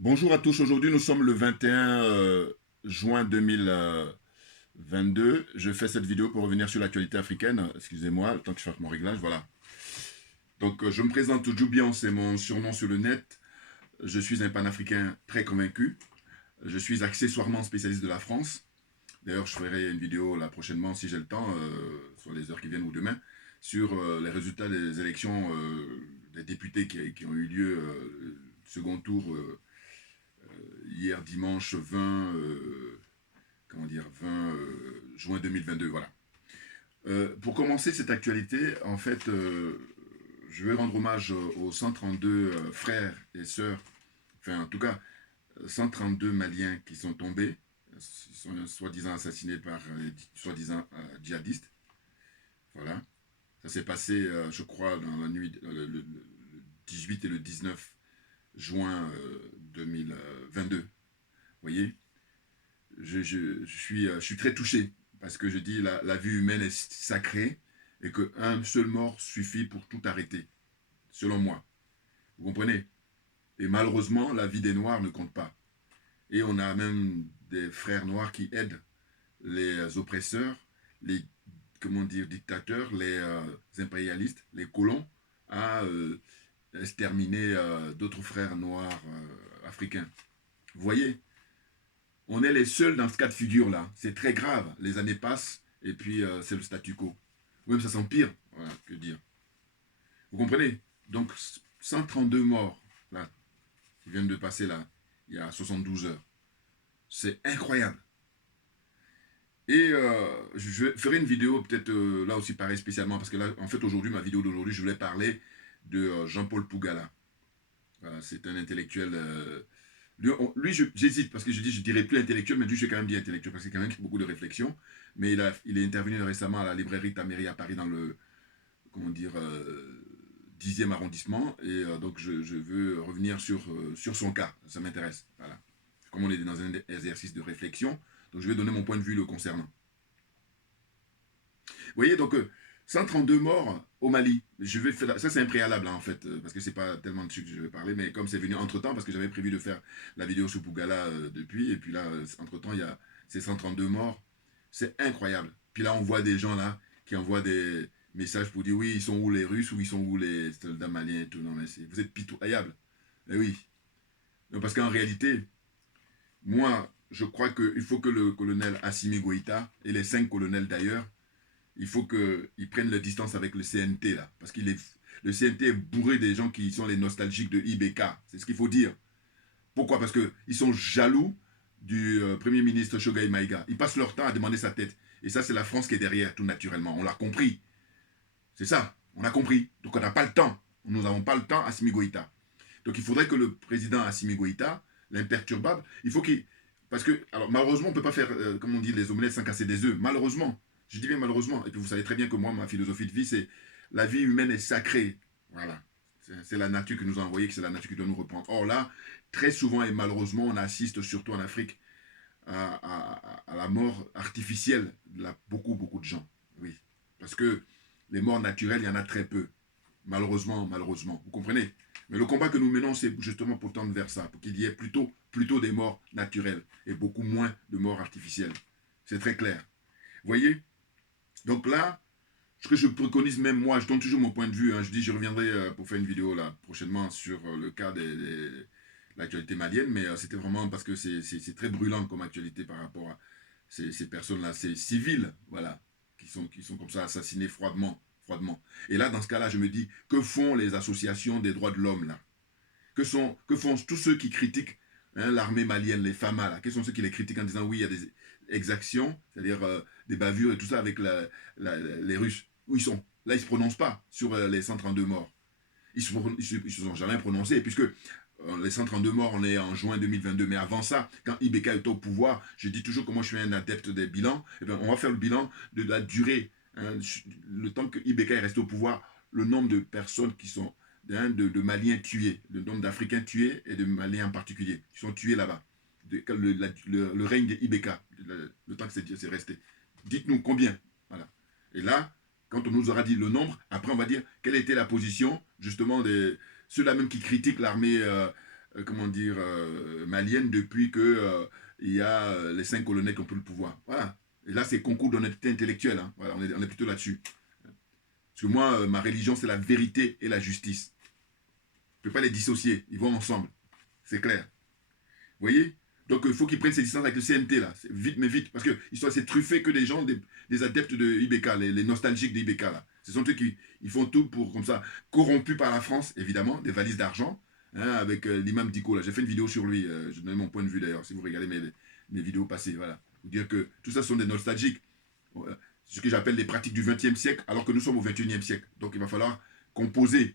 Bonjour à tous, aujourd'hui nous sommes le 21 juin 2022. Je fais cette vidéo pour revenir sur l'actualité africaine. Excusez-moi, le temps que je fasse mon réglage, voilà. Donc je me présente, Djoubian, c'est mon surnom sur le net. Je suis un panafricain très convaincu. Je suis accessoirement spécialiste de la France. D'ailleurs, je ferai une vidéo là prochainement, si j'ai le temps, sur les heures qui viennent ou demain, sur les résultats des élections des députés qui ont eu lieu, second tour, hier dimanche 20, comment dire, 20 juin 2022. Voilà. Pour commencer cette actualité, en fait, je vais rendre hommage aux 132 frères et sœurs, enfin en tout cas 132 Maliens qui sont tombés, ils sont soi-disant assassinés par soi-disant djihadistes. Voilà. Ça s'est passé, je crois, dans la nuit, 18 et le 19 juin 2022. Vous voyez, je suis très touché parce que je dis la vie humaine est sacrée et qu'un seul mort suffit pour tout arrêter, selon moi. Vous comprenez? Et malheureusement, la vie des Noirs ne compte pas. Et on a même des frères noirs qui aident les oppresseurs, les comment dire, dictateurs, les impérialistes, les colons à exterminer d'autres frères noirs africains. Vous voyez, on est les seuls dans ce cas de figure-là. C'est très grave. Les années passent et puis c'est le statu quo. Ou même ça s'empire. Voilà, que dire. Vous comprenez? Donc 132 morts, là, qui viennent de passer là, il y a 72 heures. C'est incroyable. Et je ferai une vidéo peut-être là aussi pareil spécialement parce que là, en fait aujourd'hui, ma vidéo d'aujourd'hui, je voulais parler de Jean-Paul Pougala. C'est un intellectuel lui, j'hésite parce que je dis, je dirais plus intellectuel, mais lui, je vais quand même dire intellectuel parce qu'il y a quand même beaucoup de réflexion. Mais il est intervenu récemment à la librairie Taméry à Paris dans le, comment dire, 10e arrondissement. Et donc, je veux revenir sur son cas. Ça m'intéresse. Voilà. Comme on est dans un exercice de réflexion, donc je vais donner mon point de vue le concernant. Vous voyez, donc 132 morts au Mali. Je vais faire, ça c'est un préalable hein, en fait, parce que c'est pas tellement dessus que je vais parler, mais comme c'est venu entre temps, parce que j'avais prévu de faire la vidéo sur Bougala depuis, et puis là, entre temps, il y a ces 132 morts. C'est incroyable. Puis là, on voit des gens là qui envoient des messages pour dire oui, ils sont où les Russes, ou ils sont où les soldats maliens et tout. Non, mais vous êtes pitoyable. Eh oui. Non, parce qu'en réalité, moi, je crois qu'il faut que le colonel Assimi Goïta et les 5 colonels d'ailleurs il faut qu'ils prennent leur distance avec le CNT, là. Parce que le CNT est bourré des gens qui sont les nostalgiques de IBK. C'est ce qu'il faut dire. Pourquoi? Parce qu'ils sont jaloux du Premier ministre Shogai Maïga. Ils passent leur temps à demander sa tête. Et ça, c'est la France qui est derrière, tout naturellement. On l'a compris. C'est ça. On a compris. Donc, on n'a pas le temps. Nous n'avons pas le temps à Assimi Goïta. Donc, il faudrait que le président Assimi Goïta, l'imperturbable, il faut qu'il... Parce que, alors, malheureusement, on ne peut pas faire, comme on dit, les omelettes sans casser des œufs. Malheureusement. Je dis bien malheureusement. Et puis, vous savez très bien que moi, ma philosophie de vie, c'est la vie humaine est sacrée. Voilà. C'est la nature qui nous a envoyé, que c'est la nature qui doit nous reprendre. Or là, très souvent et malheureusement, on assiste, surtout en Afrique, à la mort artificielle de beaucoup, beaucoup de gens. Oui. Parce que les morts naturelles, il y en a très peu. Malheureusement, malheureusement. Vous comprenez? Mais le combat que nous menons, c'est justement pour tendre vers ça, pour qu'il y ait plutôt des morts naturelles et beaucoup moins de morts artificielles. C'est très clair. Vous voyez? Donc là, ce que je préconise même moi, je donne toujours mon point de vue. Hein, je dis, je reviendrai pour faire une vidéo là prochainement sur le cas de l'actualité malienne, mais c'était vraiment parce que c'est très brûlant comme actualité par rapport à ces personnes-là, ces civils, voilà, qui sont comme ça assassinés froidement, froidement. Et là, dans ce cas-là, je me dis, que font les associations des droits de l'homme là? Que font tous ceux qui critiquent hein, l'armée malienne, les FAMA là? Quels sont ceux qui les critiquent en disant oui, il y a des exactions, c'est-à-dire des bavures et tout ça avec les Russes? Où ils sont? Là, ils ne se prononcent pas sur les 132 morts. Ils ne se sont jamais prononcés, puisque les 132 morts, on est en juin 2022. Mais avant ça, quand Ibeka était au pouvoir, je dis toujours que moi je suis un adepte des bilans. Et bien, on va faire le bilan de la durée, hein, le temps que Ibeka est resté au pouvoir, le nombre de personnes qui sont, hein, de Maliens tués, le nombre d'Africains tués et de Maliens en particulier, qui sont tués là-bas. Le règne d'Ibeka, le temps que c'est resté. Dites-nous combien. Voilà. Et là, quand on nous aura dit le nombre, après on va dire quelle était la position justement de ceux-là même qui critiquent l'armée comment dire, malienne depuis que il y a les 5 colonels qui ont pris le pouvoir. Voilà. Et là, c'est concours d'honnêteté intellectuelle. Hein. Voilà, on est plutôt là-dessus. Parce que moi, ma religion, c'est la vérité et la justice. Je ne peux pas les dissocier. Ils vont ensemble. C'est clair. Vous voyez? Donc, il faut qu'ils prennent ces distances avec le CNT, là. Vite, mais vite. Parce qu'ils sont assez truffés que des gens, des adeptes de IBK, les nostalgiques de IBK, là. Ce sont eux qui ils font tout pour, comme ça, corrompus par la France, évidemment, des valises d'argent, hein, avec l'imam Diko, là. J'ai fait une vidéo sur lui. Je donne mon point de vue, d'ailleurs, si vous regardez mes vidéos passées. Voilà. Vous dire que tout ça sont des nostalgiques. Ce que j'appelle les pratiques du XXe siècle, alors que nous sommes au XXIe siècle. Donc, il va falloir composer.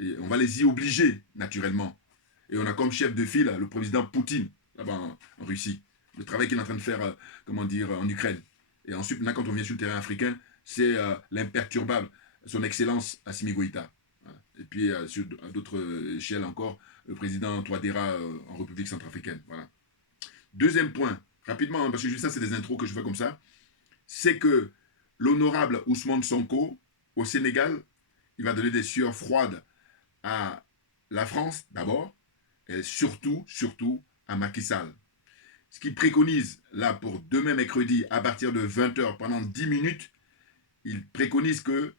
Et on va les y obliger, naturellement. Et on a comme chef de file le président Poutine, là-bas en Russie. Le travail qu'il est en train de faire, comment dire, en Ukraine. Et ensuite, maintenant, quand on vient sur le terrain africain, c'est l'imperturbable, son excellence Assimi Goïta. Voilà. Et puis, sur d'autres échelles encore, le président Touadéra en République centrafricaine. Voilà. Deuxième point, rapidement, hein, parce que juste ça, c'est des intros que je fais comme ça, c'est que l'honorable Ousmane Sonko, au Sénégal, il va donner des sueurs froides à la France, d'abord, et surtout à Macky Sall. Ce qu'il préconise là pour demain mercredi à partir de 20h pendant 10 minutes, il préconise que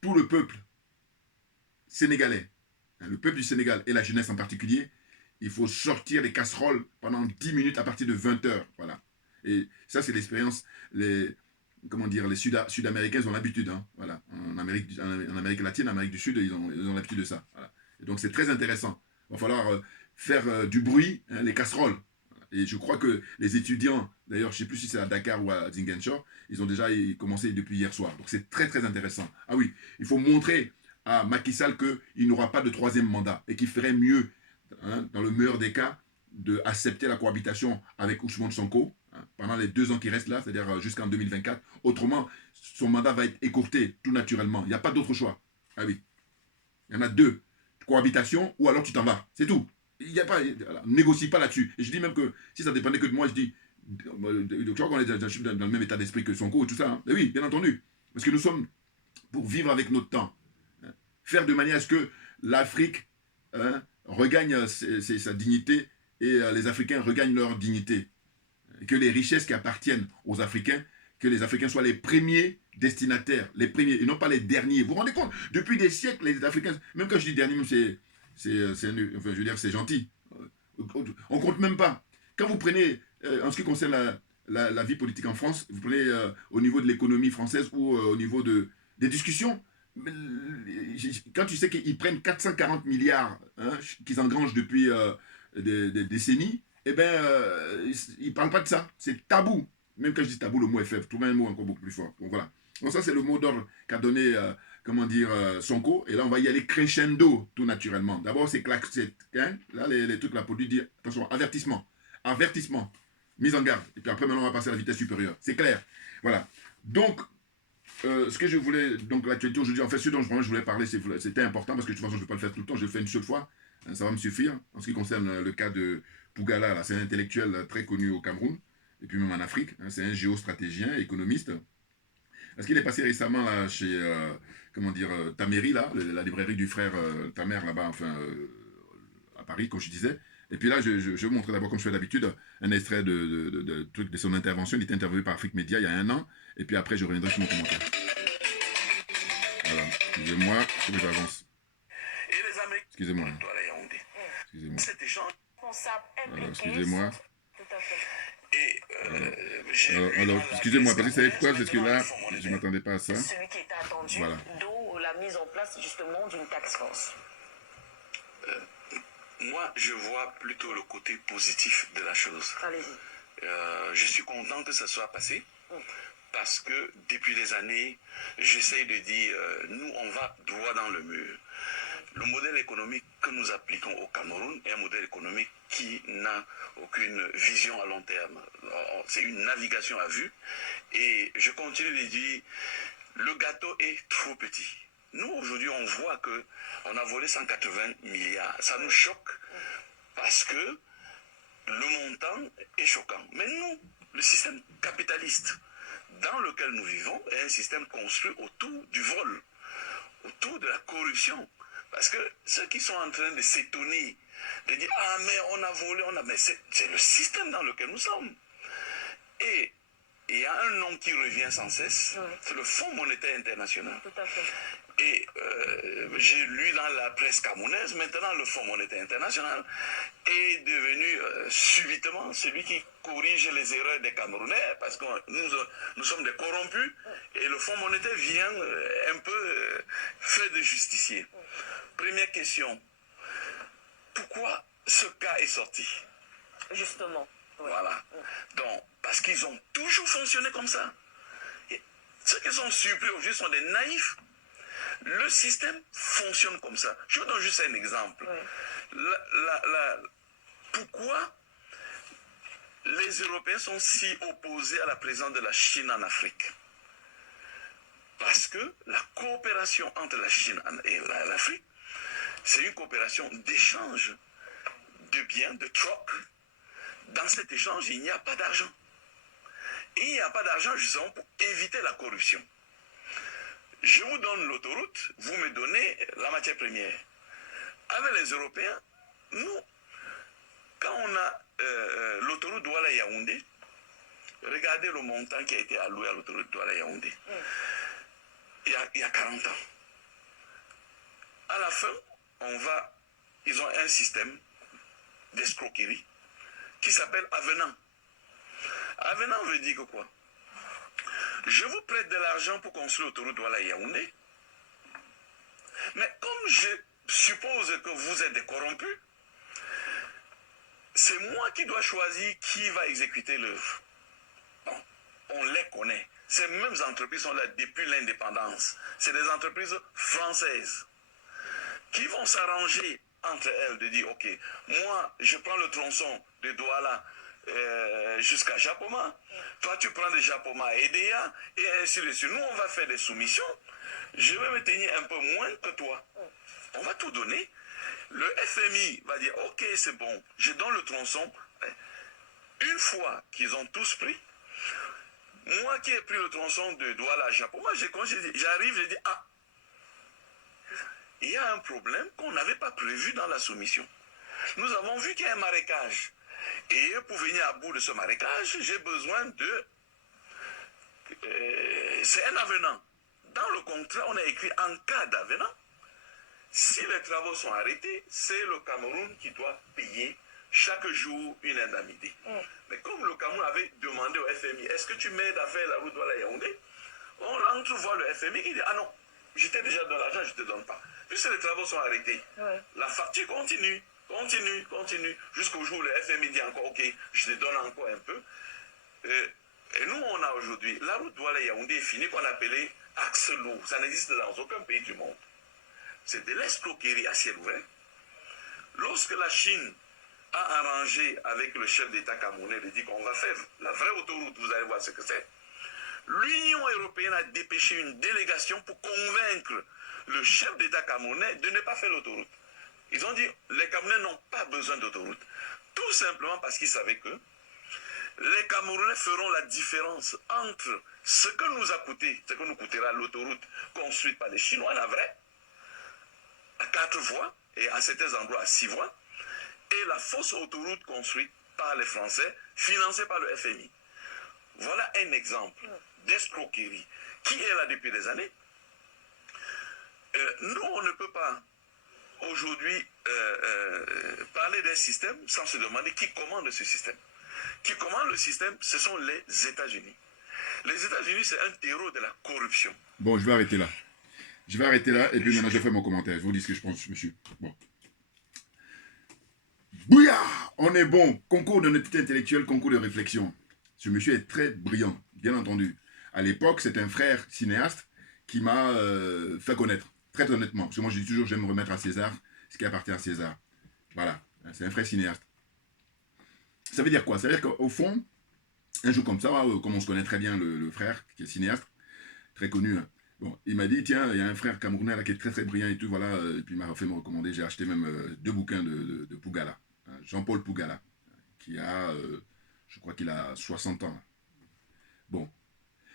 tout le peuple sénégalais, le peuple du Sénégal et la jeunesse en particulier, il faut sortir les casseroles pendant 10 minutes à partir de 20h. Voilà. Et ça, c'est l'expérience, comment dire, les Sud-Américains ont l'habitude. Hein, voilà. En Amérique latine, en Amérique du Sud, ils ont l'habitude de ça. Voilà. Et donc, c'est très intéressant. Il va falloir faire du bruit, hein, les casseroles. Et je crois que les étudiants, d'ailleurs, je ne sais plus si c'est à Dakar ou à Ziguinchor, ils ont déjà commencé depuis hier soir. Donc c'est très très intéressant. Ah oui, il faut montrer à Macky Sall qu'il n'aura pas de troisième mandat et qu'il ferait mieux, hein, dans le meilleur des cas, d'accepter la cohabitation avec Ousmane Sonko, hein, pendant les 2 ans qui restent là, c'est-à-dire jusqu'en 2024. Autrement, son mandat va être écourté tout naturellement. Il n'y a pas d'autre choix. Ah oui. Il y en a 2. Cohabitation ou alors tu t'en vas. C'est tout. Il n'y a pas, voilà, négocie pas là-dessus. Et je dis même que si ça dépendait que de moi, je dis, tu vois qu'on est dans le même état d'esprit que Sonko et tout ça. Hein. Et oui, bien entendu. Parce que nous sommes pour vivre avec notre temps. Hein. Faire de manière à ce que l'Afrique, hein, regagne sa dignité et les Africains regagnent leur dignité. Et que les richesses qui appartiennent aux Africains, que les Africains soient les premiers destinataires, les premiers, et non pas les derniers. Vous vous rendez compte? Depuis des siècles, les Africains, même quand je dis dernier, enfin, je veux dire, c'est gentil. On compte même pas. Quand vous prenez, en ce qui concerne la vie politique en France, vous prenez au niveau de l'économie française ou au niveau des discussions, quand tu sais qu'ils prennent 440 milliards, hein, qu'ils engrangent depuis des décennies, eh bien, ils ne parlent pas de ça. C'est tabou. Même quand je dis tabou, le mot est faible. Trouver un mot encore beaucoup plus fort. Donc voilà. Donc ça, c'est le mot d'ordre qu'a donné, comment dire, Sonko. Et là, on va y aller crescendo, tout naturellement. D'abord, c'est claque. Hein, là, les trucs, la produit dit, attention, avertissement. Avertissement. Mise en garde. Et puis après, maintenant, on va passer à la vitesse supérieure. C'est clair. Voilà. Donc, ce que je voulais, donc l'actualité aujourd'hui, en fait, ce dont je voulais parler, c'était important parce que de toute façon, je ne vais pas le faire tout le temps. Je le fais une seule fois. Ça va me suffire. En ce qui concerne le cas de Pougala, c'est un intellectuel très connu au Cameroun et puis même en Afrique. Hein, c'est un géostratégien, économiste. Parce qu'il est passé récemment là, chez, comment dire, Taméry, là, la librairie du frère Tamer, là-bas, enfin, à Paris, comme je disais. Et puis là, je vais montrer d'abord, comme je fais d'habitude, un extrait de son intervention. Il était interviewé par Afrique Média il y a 1 an. Et puis après, je reviendrai sur mon commentaire. Voilà, excusez-moi, il faut que j'avance. Excusez-moi. Excusez-moi. Alors, excusez-moi. Alors, excusez-moi, parce que vous savez pourquoi? Parce que là, je ne m'attendais pas à ça. Celui qui était attendu, voilà. D'où la mise en place justement d'une taxe force. Moi, je vois plutôt le côté positif de la chose. Allez-y. Je suis content que ça soit passé. Parce que depuis des années, j'essaye de dire, nous, on va droit dans le mur. Le modèle économique que nous appliquons au Cameroun est un modèle économique qui n'a aucune vision à long terme. C'est une navigation à vue. Et je continue de dire, le gâteau est trop petit. Nous, aujourd'hui, on voit qu'on a volé 180 milliards. Ça nous choque parce que le montant est choquant. Mais nous, le système capitaliste dans lequel nous vivons est un système construit autour du vol, autour de la corruption. Parce que ceux qui sont en train de s'étonner de dire ah mais on a volé, mais c'est le système dans lequel nous sommes. Et il y a un nom qui revient sans cesse, c'est le Fonds monétaire international. Tout à fait. Et j'ai lu dans la presse camerounaise, maintenant le Fonds monétaire international est devenu subitement celui qui corrige les erreurs des Camerounais, parce que nous sommes des corrompus, et le Fonds monétaire vient un peu faire de justicier. Première question, pourquoi ce cas est sorti? Justement. Oui. Voilà. Donc, parce qu'ils ont toujours fonctionné comme ça. Et ceux qui sont surpris aujourd'hui sont des naïfs. Le système fonctionne comme ça. Je vous donne juste un exemple. Oui. Pourquoi les Européens sont si opposés à la présence de la Chine en Afrique? Parce que la coopération entre la Chine et l'Afrique, c'est une coopération d'échange de biens, de troc. Dans cet échange, il n'y a pas d'argent. Et il n'y a pas d'argent justement pour éviter la corruption. Je vous donne l'autoroute, vous me donnez la matière première. Avec les Européens, nous, quand on a l'autoroute Douala-Yaoundé, regardez le montant qui a été alloué à l'autoroute Douala-Yaoundé. Il y a 40 ans. À la fin, ils ont un système d'escroquerie qui s'appelle avenant. Avenant veut dire que quoi? Je vous prête de l'argent pour construire l'autoroute Douala-Yaoundé, mais comme je suppose que vous êtes des corrompus, c'est moi qui dois choisir qui va exécuter l'œuvre. Bon, on les connaît. Ces mêmes entreprises sont là depuis l'indépendance. C'est des entreprises françaises qui vont s'arranger entre elles de dire, ok, moi je prends le tronçon de Douala jusqu'à Japoma, toi tu prends de Japoma à Edea, et ainsi de suite. Nous on va faire des soumissions, je vais me tenir un peu moins que toi. On va tout donner. Le FMI va dire, ok c'est bon, je donne le tronçon. Une fois qu'ils ont tous pris, moi qui ai pris le tronçon de Douala à Japoma, j'arrive, je dis, ah, il y a un problème qu'on n'avait pas prévu dans la soumission. Nous avons vu qu'il y a un marécage. Et pour venir à bout de ce marécage, j'ai besoin de... c'est un avenant. Dans le contrat, on a écrit en cas d'avenant, si les travaux sont arrêtés, c'est le Cameroun qui doit payer chaque jour une indemnité. Mais comme le Cameroun avait demandé au FMI, est-ce que tu m'aides à faire la route de la Yaoundé? On entrevoit le FMI qui dit, ah non, j'étais déjà dans l'argent, je ne te donne pas. Puisque les travaux sont arrêtés, la facture continue, jusqu'au jour où le FMI dit encore, ok, je te donne encore un peu. Et nous, on a aujourd'hui, la route Douala-Yaoundé est finie, qu'on appelait axe lourd. Ça n'existe dans aucun pays du monde. C'est de l'escroquerie à ciel ouvert. Lorsque la Chine a arrangé avec le chef d'État camerounais de dire qu'on va faire la vraie autoroute, vous allez voir ce que c'est, l'Union européenne a dépêché une délégation pour convaincre le chef d'État camerounais de ne pas faire l'autoroute. Ils ont dit, les Camerounais n'ont pas besoin d'autoroute. Tout simplement parce qu'ils savaient que les Camerounais feront la différence entre ce que nous a coûté, ce que nous coûtera l'autoroute construite par les Chinois, la vraie, à 4 voies, et à certains endroits à 6 voies, et la fausse autoroute construite par les Français, financée par le FMI. Voilà un exemple d'escroquerie qui est là depuis des années. Nous, on ne peut pas aujourd'hui parler d'un système sans se demander qui commande ce système. Qui commande le système, ce sont les États-Unis. Les États-Unis, c'est un terreau de la corruption. Bon, je vais arrêter là. Je vais arrêter là et puis maintenant je fais mon commentaire. Je vous dis ce que je pense, monsieur. Bon. Bouya! On est bon. Concours d'honnêteté intellectuelle, concours de réflexion. Ce monsieur est très brillant, bien entendu. À l'époque, c'est un frère cinéaste qui m'a fait connaître, très honnêtement. Parce que moi, je dis toujours, j'aime remettre à César ce qui appartient à César. Voilà. C'est un frère cinéaste. Ça veut dire quoi? Ça veut dire qu'au fond, un jour comme ça, comme on se connaît très bien le frère, qui est cinéaste, très connu, hein. Bon, il m'a dit, tiens, il y a un frère camerounais là, qui est très très brillant et tout, voilà, et puis il m'a fait me recommander, j'ai acheté même 2 bouquins de Pougala, hein, Jean-Paul Pougala, qui a, je crois qu'il a 60 ans. Là. Bon,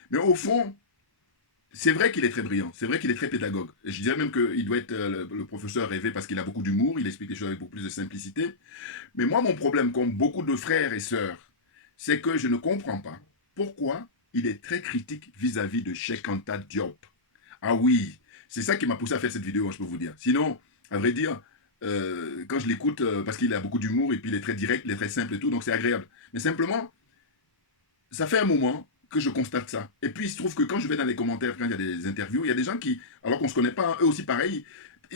mais au fond, c'est vrai qu'il est très brillant, c'est vrai qu'il est très pédagogue. Je dirais même qu'il doit être le professeur rêvé parce qu'il a beaucoup d'humour, il explique les choses avec beaucoup plus de simplicité. Mais moi, mon problème, comme beaucoup de frères et sœurs, c'est que je ne comprends pas pourquoi il est très critique vis-à-vis de Cheikh Anta Diop. Ah oui, c'est ça qui m'a poussé à faire cette vidéo, je peux vous dire. Sinon, à vrai dire, quand je l'écoute, parce qu'il a beaucoup d'humour et puis il est très direct, il est très simple et tout, donc c'est agréable. Mais simplement, ça fait un moment que je constate ça. Et puis il se trouve que quand je vais dans les commentaires, quand il y a des interviews, il y a des gens qui, alors qu'on ne se connaît pas, hein, eux aussi pareil,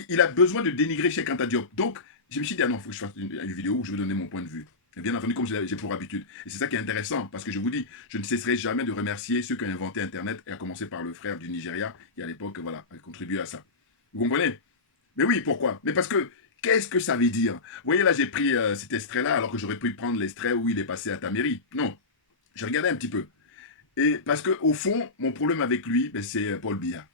il a besoin de dénigrer Cheikh Anta Diop. Donc, je me suis dit, ah non, il faut que je fasse une vidéo où je vais donner mon point de vue. Et bien entendu, comme j'ai pour habitude. Et c'est ça qui est intéressant, parce que je vous dis, je ne cesserai jamais de remercier ceux qui ont inventé Internet, et à commencer par le frère du Nigeria, qui à l'époque, voilà, a contribué à ça. Vous comprenez? Mais oui, pourquoi? Mais parce que, qu'est-ce que ça veut dire? Vous voyez, là, j'ai pris cet extrait-là, alors que j'aurais pu prendre l'extrait où il est passé à ta mairie. Non, j'ai regardé un petit peu. Et parce qu'au fond, mon problème avec lui, ben, c'est Paul Biya.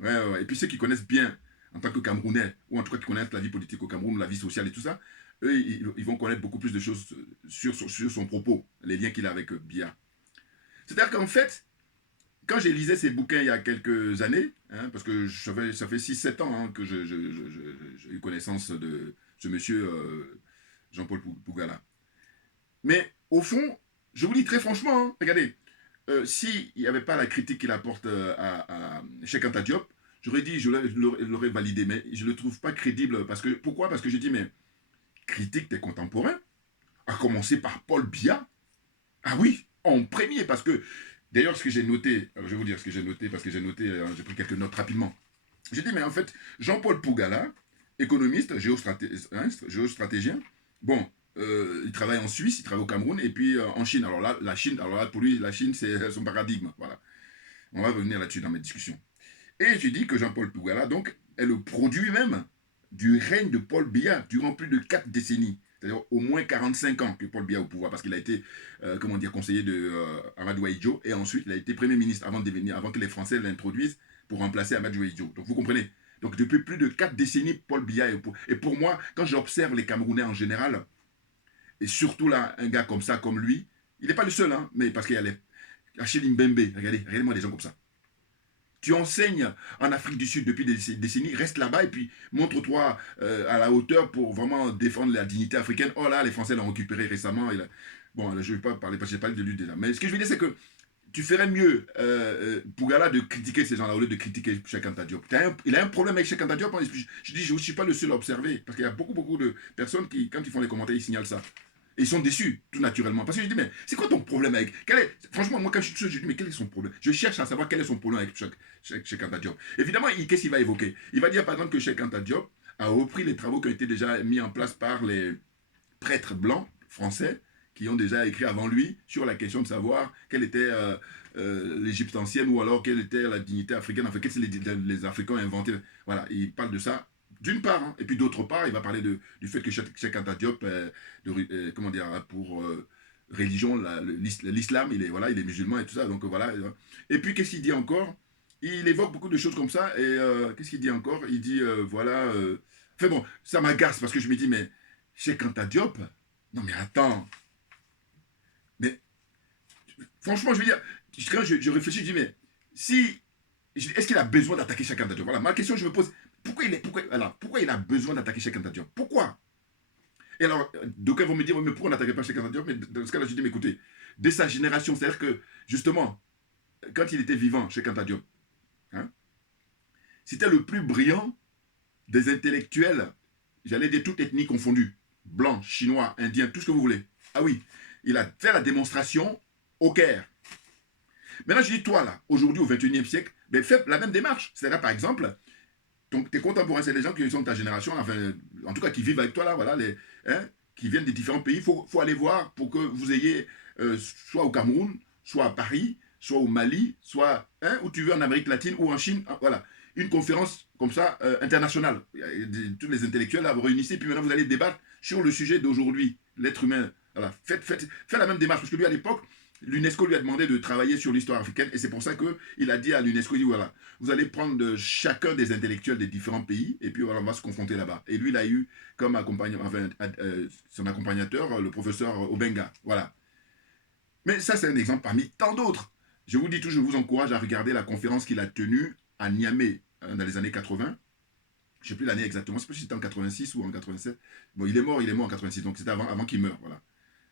Ouais, ouais, ouais. Et puis ceux qui connaissent bien, en tant que Camerounais, ou en tout cas qui connaissent la vie politique au Cameroun, la vie sociale et tout ça, eux, ils vont connaître beaucoup plus de choses sur son propos, les liens qu'il a avec Biya. C'est-à-dire qu'en fait, quand j'ai lisé ces bouquins il y a quelques années, hein, parce que ça fait 6-7 ans hein, que j'ai eu connaissance de ce monsieur Jean-Paul Pougala. Mais au fond, je vous dis très franchement, hein, regardez, s'il n'y avait pas la critique qu'il apporte à Cheikh Anta Diop, j'aurais dit, je l'aurais validé, mais je ne le trouve pas crédible. Pourquoi? Parce que j'ai dit, mais critique des contemporains, à commencer par Paul Biya. Ah oui, en premier, parce que, d'ailleurs, ce que j'ai noté, je vais vous dire ce que j'ai noté, parce que j'ai pris quelques notes rapidement. J'ai dit, mais en fait, Jean-Paul Pougala, économiste, géostratégien, bon, il travaille en Suisse, il travaille au Cameroun, et puis en Chine. Alors là, la Chine, alors là, pour lui, la Chine, c'est son paradigme. Voilà. On va revenir là-dessus dans mes discussions. Et j'ai dit que Jean-Paul Pougala, donc, est le produit même du règne de Paul Biya durant plus de 4 décennies. C'est-à-dire au moins 45 ans que Paul Biya est au pouvoir, parce qu'il a été, comment dire, conseiller de Amadou Ahidjo, et ensuite il a été Premier ministre avant que les Français l'introduisent pour remplacer Amadou Ahidjo. Donc vous comprenez. Donc depuis plus de 4 décennies, Paul Biya est au pouvoir. Et pour moi, quand j'observe les Camerounais en général, et surtout là, un gars comme ça, comme lui, il n'est pas le seul, hein, mais parce qu'il y a les Achille Mbembe, regardez-moi des gens comme ça. Tu enseignes en Afrique du Sud depuis des décennies, reste là-bas et puis montre-toi à la hauteur pour vraiment défendre la dignité africaine. Oh là, les Français l'ont récupéré récemment. Bon, là, je ne vais pas parler parce que j'ai parlé de lui déjà. Mais ce que je veux dire, c'est que tu ferais mieux, Pougala, de critiquer ces gens-là au lieu de critiquer Cheikh Anta Diop. Il a un problème avec Cheikh Anta Diop. Je dis, je ne suis pas le seul à observer. Parce qu'il y a beaucoup de personnes qui, quand ils font les commentaires, ils signalent ça. Et ils sont déçus, tout naturellement. Parce que je dis, mais c'est quoi ton problème avec... Franchement, moi, quand je suis tout seul, je dis, mais quel est son problème? Je cherche à savoir quel est son problème avec Cheikh Anta Diop. Évidemment, qu'est-ce qu'il va évoquer? Il va dire, par exemple, que Cheikh Anta Diop a repris les travaux qui ont été déjà mis en place par les prêtres blancs français qui ont déjà écrit avant lui sur la question de savoir quelle était l'Égypte ancienne ou alors quelle était la dignité africaine. Enfin, qu'est-ce que les Africains ont inventé? Voilà, il parle de ça d'une part, hein, et puis d'autre part, il va parler du fait que Cheikh Anta Diop, comment dire, pour religion, l'islam, il est musulman et tout ça, donc voilà. Et puis, qu'est-ce qu'il dit encore? Il évoque beaucoup de choses comme ça, et qu'est-ce qu'il dit encore? Il dit, voilà... Enfin bon, ça m'agace, parce que je me dis, mais Cheikh Anta Diop, non mais attends, mais franchement, je veux dire, quand je réfléchis, je dis, mais si... Est-ce qu'il a besoin d'attaquer Cheikh Anta Diop? Voilà, ma question, je me pose... Pourquoi il a besoin d'attaquer Cheikh Anta Diop? Pourquoi? Et alors, d'aucuns vont me dire, mais pourquoi on n'attaquait pas Cheikh Anta Diop? Mais dans ce cas-là, je dis, mais écoutez, dès sa génération, c'est-à-dire que, justement, quand il était vivant, Cheikh Anta Diop, hein, c'était le plus brillant des intellectuels, j'allais dire toutes ethnies confondues, blancs, chinois, indiens, tout ce que vous voulez. Ah oui, il a fait la démonstration au Caire. Maintenant, je dis, toi, là, aujourd'hui, au XXIe siècle, ben, fais la même démarche. C'est-à-dire, par exemple, donc, tes contemporains, c'est les gens qui sont de ta génération, enfin, en tout cas qui vivent avec toi là, voilà, qui viennent des différents pays. Il faut aller voir pour que vous ayez, soit au Cameroun, soit à Paris, soit au Mali, soit où tu veux, en Amérique latine ou en Chine, voilà, une conférence comme ça internationale. Tous les intellectuels là, vous réunissez, puis maintenant vous allez débattre sur le sujet d'aujourd'hui, l'être humain. Voilà. Faites la même démarche, parce que lui à l'époque, l'UNESCO lui a demandé de travailler sur l'histoire africaine et c'est pour ça qu'il a dit à l'UNESCO, il dit voilà, vous allez prendre chacun des intellectuels des différents pays et puis voilà, on va se confronter là-bas. Et lui, il a eu comme son accompagnateur le professeur Obenga. Voilà. Mais ça, c'est un exemple parmi tant d'autres. Je vous dis toujours, je vous encourage à regarder la conférence qu'il a tenue à Niamey hein, dans les années 80. Je ne sais plus l'année exactement, je ne sais plus si c'était en 86 ou en 87. Bon, il est mort en 86, donc c'était avant qu'il meure, voilà.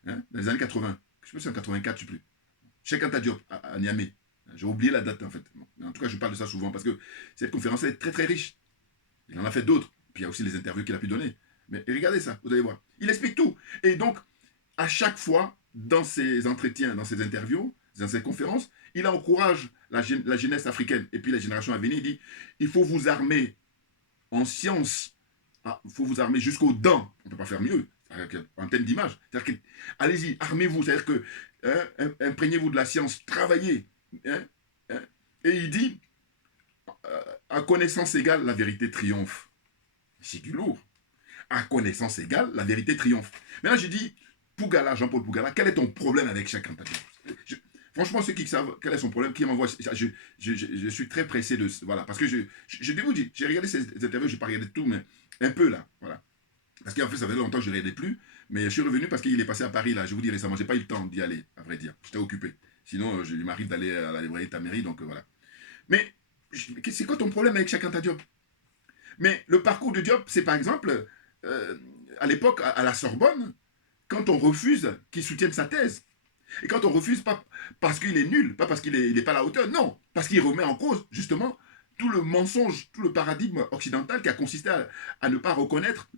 Hein, dans les années 80. Je ne sais plus si c'est en 84, je ne sais plus. Cheikh Anta Diop à Niamey. J'ai oublié la date en fait. Bon, en tout cas, je parle de ça souvent parce que cette conférence est très très riche. Il en a fait d'autres. Puis il y a aussi les interviews qu'il a pu donner. Mais regardez ça, vous allez voir. Il explique tout. Et donc, à chaque fois, dans ses entretiens, dans ses interviews, dans ses conférences, il encourage la jeunesse africaine et puis les générations à venir. Il dit, il faut vous armer en sciences. Il faut vous armer jusqu'aux dents. On ne peut pas faire mieux en termes d'image. C'est-à-dire que, allez-y, armez-vous. C'est-à-dire que, imprégnez-vous de la science, travaillez. Hein, hein. Et il dit, à connaissance égale, la vérité triomphe. C'est du lourd. À connaissance égale, la vérité triomphe. Maintenant, je dis, Pougala, Jean-Paul Pougala, quel est ton problème avec Cheikh Anta Diop? Franchement, ceux qui savent quel est son problème, qui m'envoient, je suis très pressé de... Voilà, parce que je vous dire, j'ai regardé ces interviews, je n'ai pas regardé tout, mais un peu là, voilà. Parce qu'en fait, ça faisait longtemps que je ne regardais plus, mais je suis revenu parce qu'il est passé à Paris, là, je vous dis récemment, je n'ai pas eu le temps d'y aller, à vrai dire, j'étais occupé. Sinon, il m'arrive d'aller à la librairie de ta mairie, donc voilà. Mais, c'est quoi ton problème avec Cheikh Anta Diop? Mais le parcours de Diop, c'est par exemple, à l'époque, à la Sorbonne, quand on refuse qu'il soutienne sa thèse. Et quand on refuse, pas parce qu'il est nul, pas parce qu'il n'est pas à la hauteur, non, parce qu'il remet en cause, justement, tout le mensonge, tout le paradigme occidental qui a consisté à ne pas reconnaître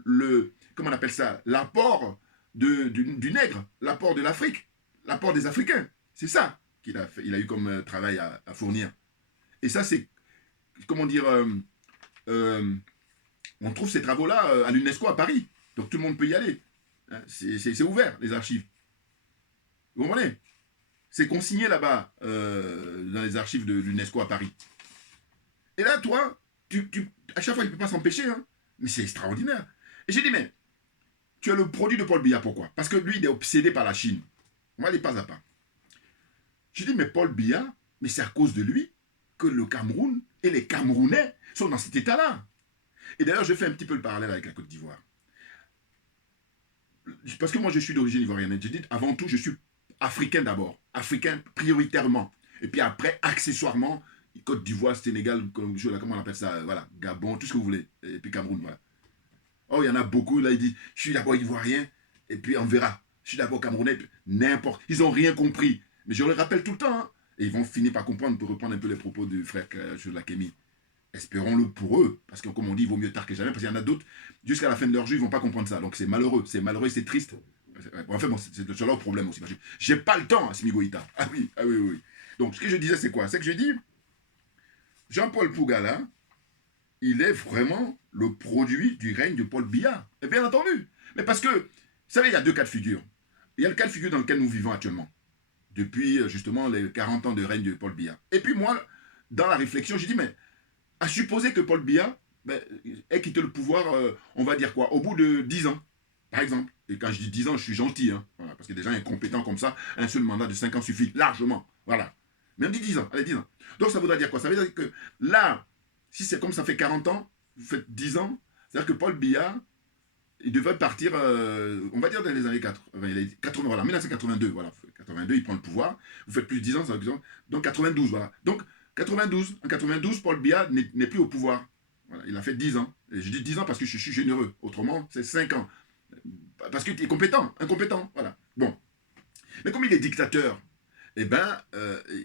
comment on appelle ça, l'apport du nègre, l'apport de l'Afrique, l'apport des Africains. C'est ça qu'il a fait, il a eu comme travail à fournir. Et ça, c'est, comment dire, on trouve ces travaux-là à l'UNESCO à Paris. Donc tout le monde peut y aller. C'est ouvert, les archives. Vous comprenez? C'est consigné là-bas, dans les archives de l'UNESCO à Paris. Et là, toi, à chaque fois, il ne peut pas s'empêcher. Hein. Mais c'est extraordinaire. Et j'ai dit, mais tu es le produit de Paul Biya, pourquoi? Parce que lui, il est obsédé par la Chine. On va aller pas à pas. J'ai dit, mais Paul Biya, mais c'est à cause de lui que le Cameroun et les Camerounais sont dans cet état-là. Et d'ailleurs, je fais un petit peu le parallèle avec la Côte d'Ivoire. Parce que moi, je suis d'origine ivoirienne. J'ai dit, avant tout, je suis africain d'abord. Africain prioritairement. Et puis après, accessoirement, Côte d'Ivoire, Sénégal, comment on appelle ça, voilà, Gabon, tout ce que vous voulez. Et puis Cameroun, voilà. Oh, il y en a beaucoup, là, ils disent, je suis d'abord ivoirien, et puis on verra. Je suis d'abord camerounais, n'importe. Ils n'ont rien compris. Mais je le rappelle tout le temps, hein. Et ils vont finir par comprendre, pour reprendre un peu les propos du frère Lakemi. Espérons-le pour eux, parce que comme on dit, il vaut mieux tard que jamais, parce qu'il y en a d'autres, jusqu'à la fin de leur vie, ils ne vont pas comprendre ça. Donc c'est malheureux, c'est triste. Enfin bon, c'est leur problème aussi. J'ai pas le temps, Assimi Goïta. Ah oui, ah oui, oui. Donc ce que je disais, c'est quoi? C'est que je dis, Jean-Paul Pougala, il est vraiment le produit du règne de Paul Biya. Et bien entendu. Mais parce que, vous savez, il y a deux cas de figure. Il y a le cas de figure dans lequel nous vivons actuellement, depuis justement les 40 ans de règne de Paul Biya. Et puis moi, dans la réflexion, j'ai dit, mais à supposer que Paul Biya ait quitté le pouvoir, on va dire quoi, au bout de 10 ans, par exemple. Et quand je dis 10 ans, je suis gentil, hein, voilà, parce que des gens incompétents comme ça, un seul mandat de 5 ans suffit largement. Voilà. Mais on dit 10 ans, allez, 10 ans. Donc ça voudrait dire quoi? Ça veut dire que là, si c'est comme ça fait 40 ans, vous faites 10 ans, c'est-à-dire que Paul Biya, il devait partir, on va dire dans les années 80, voilà, 1982, voilà. 82, il prend le pouvoir, vous faites plus de 10 ans, ça veut dire, donc 92, voilà. Donc, en 92, Paul Biya n'est plus au pouvoir. Voilà, il a fait 10 ans. Et je dis 10 ans parce que je suis généreux. Autrement, c'est 5 ans. Parce qu'il est incompétent, voilà. Bon. Mais comme il est dictateur, eh ben,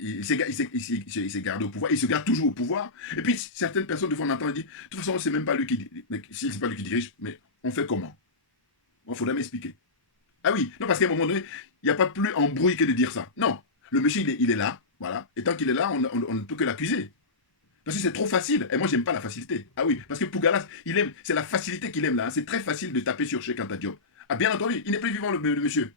il s'est gardé au pouvoir, il se garde toujours au pouvoir. Et puis, certaines personnes, de fois, on entend, dire, de toute façon, c'est même pas lui qui... Si c'est pas lui qui dirige, mais on fait comment? Bon, il faudrait m'expliquer. Ah oui, non, parce qu'à un moment donné, il n'y a pas plus embrouille que de dire ça. Non, le monsieur, il est là, voilà. Et tant qu'il est là, on ne peut que l'accuser. Parce que c'est trop facile. Et moi, j'aime pas la facilité. Ah oui, parce que Pougala, c'est la facilité qu'il aime là. Hein. C'est très facile de taper sur Cheikh Anta Diop. Ah, bien entendu, il n'est plus vivant, le monsieur.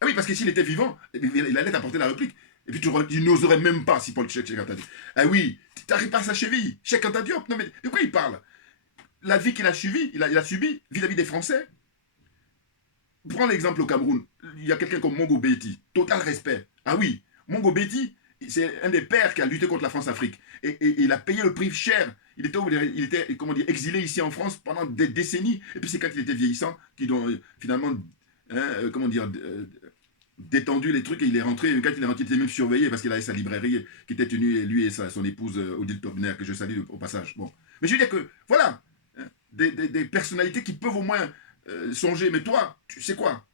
Ah oui, parce que s'il était vivant, il allait t'apporter la réplique. Et puis tu n'oserais même pas si Paul Cheikh Anta Diop. Ah oui, tu n'arrives pas à sa cheville. Cheikh Anta Diop, non mais de quoi il parle? La vie qu'il a subi vis-à-vis des Français. Prends l'exemple au Cameroun. Il y a quelqu'un comme Mongo Beatty. Total respect. Ah oui, Mongo Beatty, c'est un des pères qui a lutté contre la France-Afrique. Et il a payé le prix cher. Il était comment dire, exilé ici en France pendant des décennies. Et puis c'est quand il était vieillissant qu'ils ont finalement, comment dire, détendu les trucs et il est rentré. Quand il est rentré, il était même surveillé parce qu'il avait sa librairie qui était tenue, lui et son épouse Odile Tobner, que je salue au passage. Bon. Mais je veux dire que, voilà, hein, des personnalités qui peuvent au moins songer. Mais toi, tu sais quoi?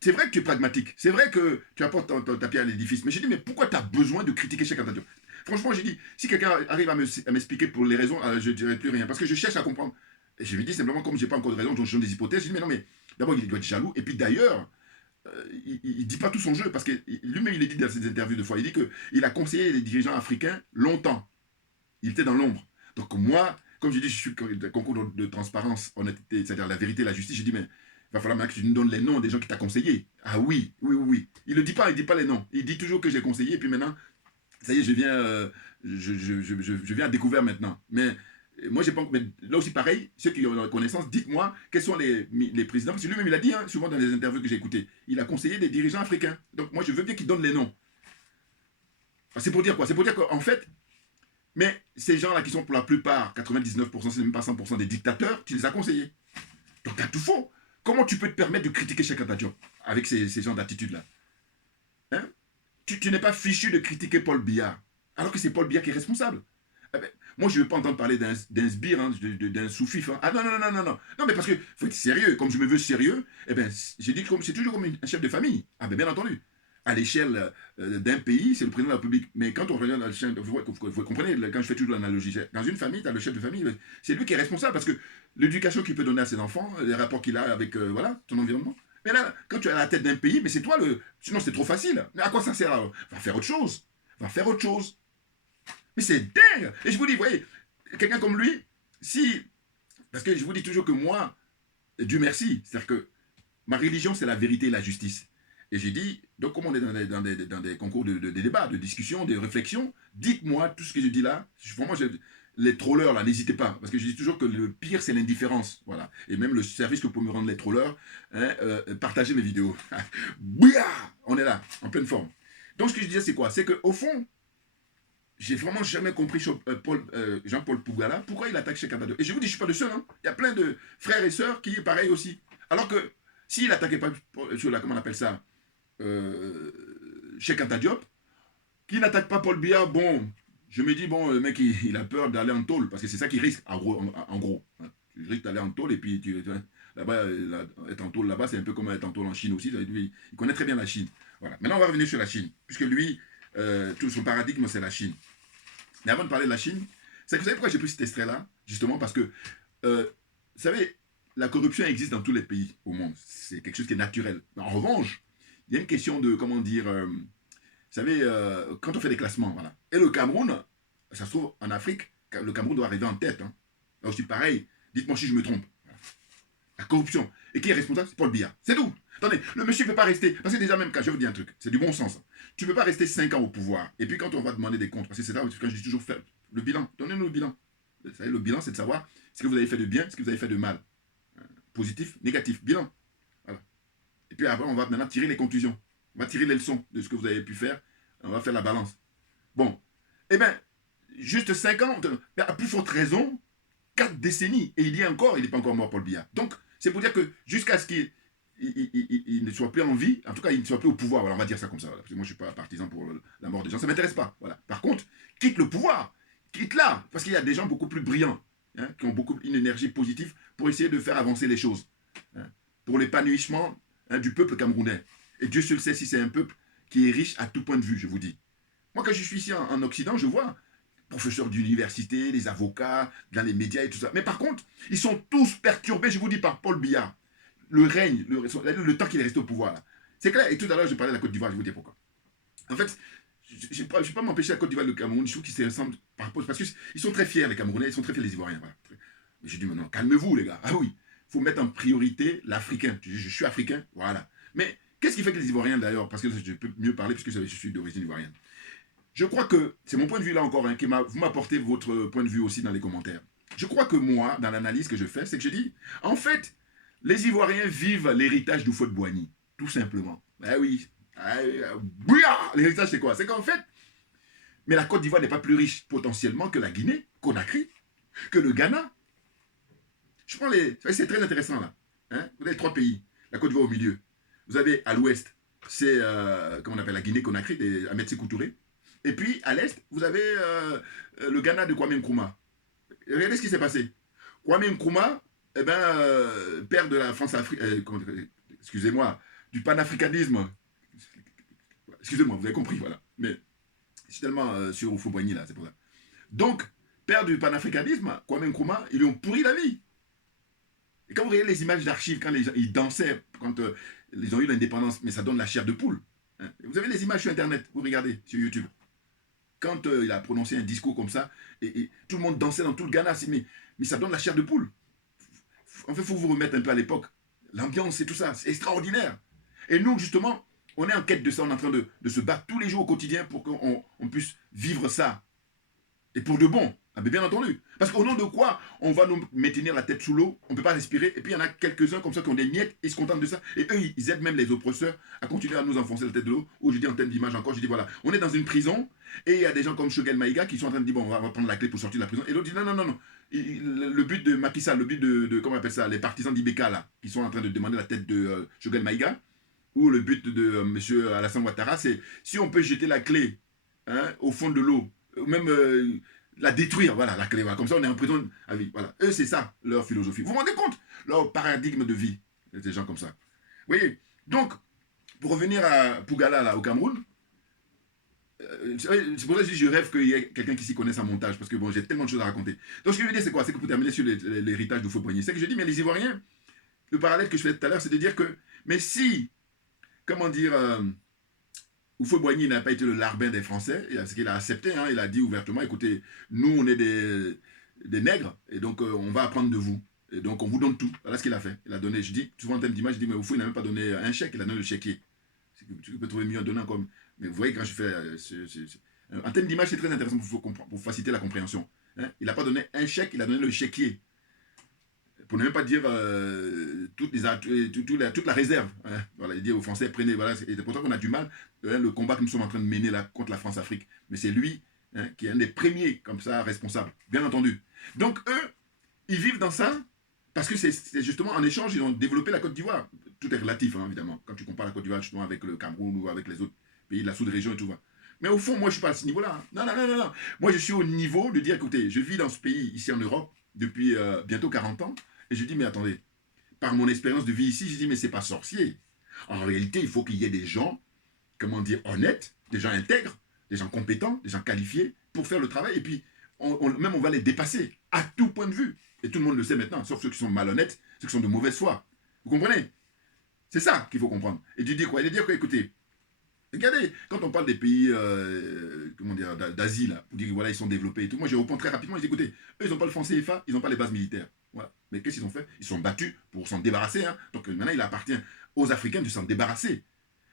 C'est vrai que tu es pragmatique. C'est vrai que tu apportes ta pierre à l'édifice. Mais j'ai dit, mais pourquoi tu as besoin de critiquer Cheikh Anta Diop? Franchement, j'ai dit, si quelqu'un arrive à m'expliquer pour les raisons, je ne dirai plus rien. Parce que je cherche à comprendre. Et je lui dis simplement, comme je n'ai pas encore de raison, donc je donne des hypothèses. Je dis, mais non, mais d'abord, il doit être jaloux. Et puis d'ailleurs, il ne dit pas tout son jeu. Parce que lui-même, il est dit dans ses interviews de fois, il dit qu'il a conseillé les dirigeants africains longtemps. Il était dans l'ombre. Donc moi, comme je dis, je suis concours de transparence, honnêteté, c'est-à-dire la vérité, la justice. Je dis, mais il va falloir maintenant que tu nous donnes les noms des gens qui t'ont conseillé. Ah oui, oui, oui, oui. Il ne dit pas, il dit pas les noms. Il dit toujours que j'ai conseillé, et puis maintenant, ça y est, je viens à découvert maintenant. Mais moi, j'ai pas. Mais là aussi, pareil, ceux qui ont la connaissance, dites-moi quels sont les présidents. Parce que lui-même, il a dit, hein, souvent dans les interviews que j'ai écoutées, il a conseillé des dirigeants africains. Donc moi, je veux bien qu'il donne les noms. C'est pour dire quoi? C'est pour dire qu'en fait, mais ces gens-là qui sont pour la plupart, 99%, c'est même pas 100% des dictateurs, tu les as conseillés. Donc t'as tout faux. Comment tu peux te permettre de critiquer Cheikh Anta Diop avec ces gens d'attitude-là, hein? Tu n'es pas fichu de critiquer Paul Biya, alors que c'est Paul Biya qui est responsable. Eh ben, moi, je ne veux pas entendre parler d'un sbire, hein, d'un soufif. Hein. Ah non, non, non, non, non. Non, mais parce qu'il faut être sérieux. Comme je me veux sérieux, eh ben, j'ai dit que c'est toujours comme un chef de famille. Ah ben, bien entendu. À l'échelle d'un pays, c'est le président de la République. Mais quand on regarde à l'échelle, vous comprenez, quand je fais toujours l'analogie, dans une famille, tu as le chef de famille, c'est lui qui est responsable parce que l'éducation qu'il peut donner à ses enfants, les rapports qu'il a avec voilà, ton environnement. Mais là, quand tu es à la tête d'un pays, mais c'est toi le. Sinon, c'est trop facile. Mais à quoi ça sert alors? Va faire autre chose. Va faire autre chose. Mais c'est dingue. Et je vous dis, vous voyez, quelqu'un comme lui, si. Parce que je vous dis toujours que moi, Dieu merci, c'est-à-dire que ma religion, c'est la vérité et la justice. Et j'ai dit, donc comme on est dans des concours de débat, de discussion, de réflexion, dites-moi tout ce que je dis là. Vraiment, les trollers, là, n'hésitez pas. Parce que je dis toujours que le pire, c'est l'indifférence. Voilà. Et même le service que pour me rendre les trollers, hein, partagez mes vidéos. Bouya, on est là, en pleine forme. Donc, ce que je disais, c'est quoi? C'est qu'au fond, j'ai vraiment jamais compris Jean-Paul Pougala, pourquoi il attaque Cheikh Anta Diop. Et je vous dis, je ne suis pas le seul. Hein. Il y a plein de frères et sœurs qui est pareil aussi. Alors que s'il n'attaquait pas sur la, comment on appelle ça, Cheikh Anta Diop, qui n'attaque pas Paul Biya, bon, je me dis, bon, le mec, il a peur d'aller en tôle, parce que c'est ça qu'il risque, en gros. Hein. Tu risques d'aller en tôle, et puis là-bas, être en tôle là-bas, c'est un peu comme être en tôle en Chine aussi. Il connaît très bien la Chine. Voilà. Maintenant, on va revenir sur la Chine, puisque lui, tout son paradigme, c'est la Chine. Mais avant de parler de la Chine, c'est que vous savez pourquoi j'ai pris cet extrait-là? Justement parce que, vous savez, la corruption existe dans tous les pays au monde. C'est quelque chose qui est naturel. En revanche, il y a une question de, comment dire, vous savez, quand on fait des classements, voilà. Et le Cameroun, ça se trouve en Afrique, le Cameroun doit arriver en tête. Hein. Là aussi, pareil, dites-moi si je me trompe. Voilà. La corruption. Et qui est responsable? C'est Paul Biya. C'est tout. Attendez, le monsieur ne peut pas rester. Parce que déjà, même quand je vais vous dire un truc, c'est du bon sens. Tu ne peux pas rester 5 ans au pouvoir. Et puis quand on va demander des comptes, parce que c'est là quand je dis toujours faire le bilan, donnez-nous le bilan. Vous savez, le bilan, c'est de savoir ce que vous avez fait de bien, ce que vous avez fait de mal. Positif, négatif, bilan. Voilà. Et puis après, on va maintenant tirer les conclusions. On va tirer les leçons de ce que vous avez pu faire. On va faire la balance. Bon. Eh bien, juste 5 ans, mais à plus forte raison, 4 décennies. Et il y a encore, il n'est pas encore mort, Paul Biya. Donc, c'est pour dire que jusqu'à ce qu'il ne soit plus en vie, en tout cas, il ne soit plus au pouvoir. Voilà, on va dire ça comme ça. Voilà, parce que moi, je ne suis pas partisan pour la mort des gens. Ça ne m'intéresse pas. Voilà. Par contre, quitte le pouvoir. Quitte là. Parce qu'il y a des gens beaucoup plus brillants, hein, qui ont beaucoup une énergie positive pour essayer de faire avancer les choses. Hein, pour l'épanouissement, hein, du peuple camerounais. Et Dieu seul sait si c'est un peuple qui est riche à tout point de vue, je vous dis. Moi, quand je suis ici en Occident, je vois professeurs d'université, les avocats, dans les médias et tout ça. Mais par contre, ils sont tous perturbés, je vous dis, par Paul Biya. Le règne, le temps qu'il est resté au pouvoir. C'est clair. Et tout à l'heure, je parlais de la Côte d'Ivoire, je vous dis pourquoi. En fait, je ne vais pas m'empêcher la Côte d'Ivoire et le Cameroun, je trouve qu'ils se ressemblent par rapport, parce qu'ils sont très fiers, les Camerounais, ils sont très fiers, les Ivoiriens. Voilà. Mais je dis, mais non, calmez-vous, les gars. Ah oui, il faut mettre en priorité l'Africain. Je suis africain, voilà. Mais qu'est-ce qui fait que les Ivoiriens, d'ailleurs, parce que je peux mieux parler puisque je suis d'origine ivoirienne. Je crois que, c'est mon point de vue là encore, hein, vous m'apportez votre point de vue aussi dans les commentaires. Je crois que moi, dans l'analyse que je fais, c'est que je dis, en fait, les Ivoiriens vivent l'héritage du Houphouët-Boigny, tout simplement. Ben oui, l'héritage c'est quoi? C'est qu'en fait, mais la Côte d'Ivoire n'est pas plus riche potentiellement que la Guinée, Conakry, que le Ghana. Je prends c'est très intéressant là. Hein? Vous avez 3 pays, la Côte d'Ivoire au milieu. Vous avez à l'ouest c'est, comment on appelle, la Guinée-Conakry, Ahmed Sékou Touré. Et puis, à l'est, vous avez le Ghana de Kwame Nkrumah. Regardez ce qui s'est passé. Kwame Nkrumah, eh ben, père de la France-Afrique, excusez-moi, du panafricanisme. Excusez-moi, vous avez compris, voilà. Mais je suis tellement sur Houphouët-Boigny, là, c'est pour ça. Donc, père du panafricanisme, Kwame Nkrumah, ils lui ont pourri la vie. Et quand vous regardez les images d'archives, quand les gens, ils dansaient, quand ils ont eu l'indépendance, mais ça donne la chair de poule. Hein. Vous avez les images sur Internet, vous regardez sur YouTube. Quand il a prononcé un discours comme ça, et tout le monde dansait dans tout le Ghana, mais ça donne la chair de poule. En fait, il faut vous remettre un peu à l'époque. L'ambiance et tout ça, c'est extraordinaire. Et nous, justement, on est en quête de ça, on est en train de se battre tous les jours au quotidien pour qu'on puisse vivre ça. Et pour de bon, ah, bien entendu. Parce qu'au nom de quoi on va nous maintenir la tête sous l'eau, on ne peut pas respirer, et puis il y en a quelques-uns comme ça qui ont des miettes, ils se contentent de ça, et eux, ils aident même les oppresseurs à continuer à nous enfoncer la tête de l'eau, ou je dis en termes d'image encore, je dis voilà, on est dans une prison, et il y a des gens comme Choguel Maïga qui sont en train de dire bon, on va prendre la clé pour sortir de la prison, et l'autre dit non, non, non, non. Le but de Macky Sall, le but de comment on appelle ça, les partisans d'Ibeka là, qui sont en train de demander la tête de Choguel Maïga, ou le but de M. Alassane Ouattara, c'est si on peut jeter la clé au fond de l'eau, ou même la détruire, voilà, la clé, voilà. Comme ça on est en prison à vie, voilà. Eux, c'est ça, leur philosophie. Vous vous rendez compte? Leur paradigme de vie, des gens comme ça. Vous voyez? Donc, pour revenir à Pougala, là, au Cameroun, c'est pour ça que je rêve qu'il y ait quelqu'un qui s'y connaisse en montage, parce que bon, j'ai tellement de choses à raconter. Donc, ce que je veux dire, c'est quoi? C'est que pour terminer sur l'héritage de Houphouët-Boigny, c'est que je dis, mais les Ivoiriens, le parallèle que je faisais tout à l'heure, c'est de dire que, mais si, comment dire, Houphouët-Boigny n'a pas été le larbin des Français, ce qu'il a accepté, hein, il a dit ouvertement, écoutez, nous on est des nègres, et donc on va apprendre de vous. Et donc on vous donne tout. Voilà ce qu'il a fait. Il a donné, je dis, souvent en termes d'image, je dis, mais Houphouët, il n'a même pas donné un chèque, il a donné le chéquier. Tu peux trouver mieux en donnant comme... Mais vous voyez, quand je fais... en termes d'image, c'est très intéressant pour faciliter la compréhension. Hein. Il n'a pas donné un chèque, il a donné le chéquier. Pour ne même pas dire toute la réserve. Hein. Voilà, il dit aux Français, prenez, voilà, c'est pourtant qu'on a du mal, le combat que nous sommes en train de mener là contre la France-Afrique. Mais c'est lui qui est un des premiers, comme ça, responsables, bien entendu. Donc eux, ils vivent dans ça, parce que c'est justement en échange, ils ont développé la Côte d'Ivoire. Tout est relatif, hein, évidemment, quand tu compares la Côte d'Ivoire justement avec le Cameroun ou avec les autres pays de la sous-région et tout. Mais au fond, moi, je ne suis pas à ce niveau-là. Hein. Non, non, non, non, non. Moi, je suis au niveau de dire, écoutez, je vis dans ce pays, ici en Europe, depuis bientôt 40 ans, et je dis, mais attendez, par mon expérience de vie ici, je dis, mais c'est pas sorcier. En réalité, il faut qu'il y ait des gens, comment dire, honnêtes, des gens intègres, des gens compétents, des gens qualifiés pour faire le travail. Et puis, même on va les dépasser à tout point de vue. Et tout le monde le sait maintenant, sauf ceux qui sont malhonnêtes, ceux qui sont de mauvaise foi. Vous comprenez? C'est ça qu'il faut comprendre. Et tu dis quoi? Il dit que, écoutez, regardez, quand on parle des pays comment dire, d'Asie, là, vous dites que voilà, ils sont développés et tout. Moi, je réponds très rapidement, je dis, écoutez, eux, ils n'ont pas le franc CFA, ils n'ont pas les bases militaires. Voilà. Mais qu'est-ce qu'ils ont fait? Ils sont battus pour s'en débarrasser. Hein. Donc maintenant, il appartient aux Africains de s'en débarrasser.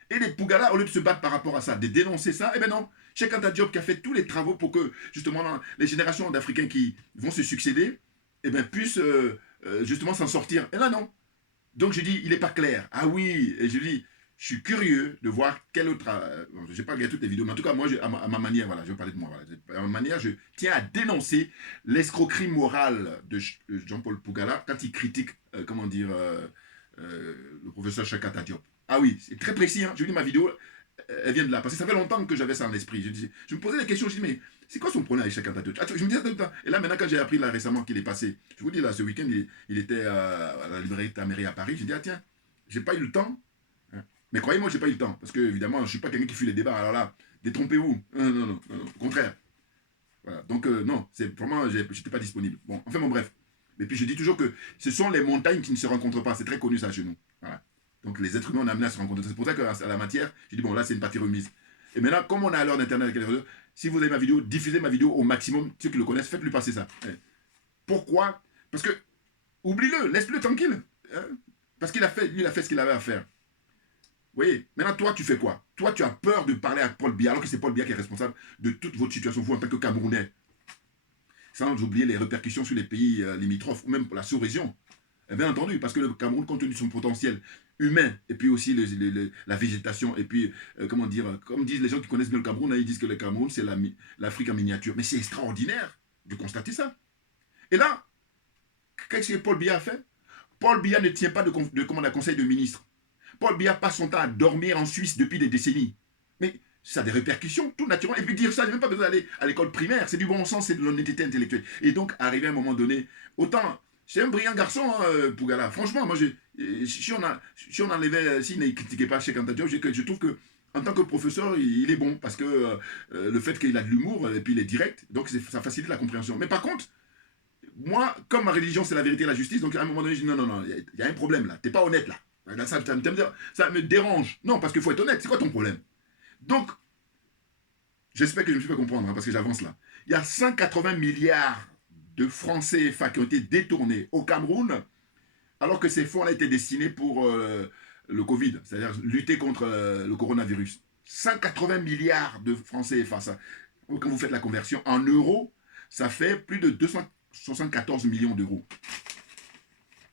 Et les Pougala, au lieu de se battre par rapport à ça, de dénoncer ça, eh bien non, Cheikh Anta Diop qui a fait tous les travaux pour que, justement, les générations d'Africains qui vont se succéder, eh bien, puissent justement s'en sortir. Et là, non. Donc je dis, il n'est pas clair. Ah oui, et je dis, je suis curieux de voir quel autre... je n'ai pas regardé toutes les vidéos, mais en tout cas, moi, à ma manière, voilà, je vais parler de moi. Voilà. À ma manière, je tiens à dénoncer l'escroquerie morale de Jean-Paul Pougala quand il critique, comment dire, le professeur Cheikh Anta Diop. Ah oui, c'est très précis. Hein. Je vous dis, ma vidéo, elle vient de là. Parce que ça fait longtemps que j'avais ça en esprit. Je me posais des questions, je dis, mais c'est quoi son problème avec Cheikh Anta Diop? Je me disais tout le temps. Et là, maintenant, quand j'ai appris là, récemment qu'il est passé, je vous dis, là, ce week-end, il était à la librairie Taméry à Paris. Je dis, ah tiens, j'ai pas eu le temps. Mais croyez-moi, j'ai pas eu le temps. Parce que, évidemment, je ne suis pas quelqu'un qui fuit les débats. Alors là, détrompez-vous. Non, non, non, non, au contraire. Voilà. Donc, non, c'est vraiment, j'étais pas disponible. Bon, enfin, bon, bref. Et puis, je dis toujours que ce sont les montagnes qui ne se rencontrent pas. C'est très connu, ça, chez nous. Voilà. Donc, les êtres humains, on a amené à se rencontrer. C'est pour ça qu'à la matière, je dis, bon, là, c'est une partie remise. Et maintenant, comme on a à l'heure d'Internet avec les réseaux, si vous avez ma vidéo, diffusez ma vidéo au maximum. Ceux qui le connaissent, faites-lui passer ça. Pourquoi? Parce que, oublie-le, laisse-le tranquille. Hein? Parce qu'il a fait, lui, il a fait ce qu'il avait à faire. Vous voyez, maintenant, toi, tu fais quoi? Toi, tu as peur de parler à Paul Biya, alors que c'est Paul Biya qui est responsable de toute votre situation, vous, en tant que Camerounais. Sans oublier les répercussions sur les pays limitrophes, ou même pour la sous-région. Et bien entendu, parce que le Cameroun, compte tenu de son potentiel humain, et puis aussi la végétation, et puis, comment dire, comme disent les gens qui connaissent bien le Cameroun, hein, ils disent que le Cameroun, c'est l'Afrique en miniature. Mais c'est extraordinaire de constater ça. Et là, qu'est-ce que Paul Biya a fait? Paul Biya ne tient pas de conseil de ministre. Paul Biya passe son temps à dormir en Suisse depuis des décennies. Mais ça a des répercussions, tout naturellement. Et puis dire ça, il n'y a même pas besoin d'aller à l'école primaire. C'est du bon sens, c'est de l'honnêteté intellectuelle. Et donc, arriver à un moment donné, autant, c'est un brillant garçon, hein, Pougala. Franchement, moi, si on enlevait, s'il ne critiquait pas Cheikh Anta Diop, je trouve que en tant que professeur, il est bon, parce que le fait qu'il a de l'humour, et puis il est direct, donc ça facilite la compréhension. Mais par contre, moi, comme ma religion, c'est la vérité et la justice, donc à un moment donné, je dis non, non, non, il y a un problème là, t'es pas honnête là. Là, ça me dérange. Non, parce qu'il faut être honnête, c'est quoi ton problème? Donc, j'espère que je me suis fait comprendre, hein, parce que j'avance là. Il y a 180 milliards de francs CFA qui ont été détournés au Cameroun, alors que ces fonds-là étaient destinés pour le Covid, c'est-à-dire lutter contre le coronavirus. 180 milliards de francs CFA, ça. Quand vous faites la conversion en euros, ça fait plus de 274 millions d'euros.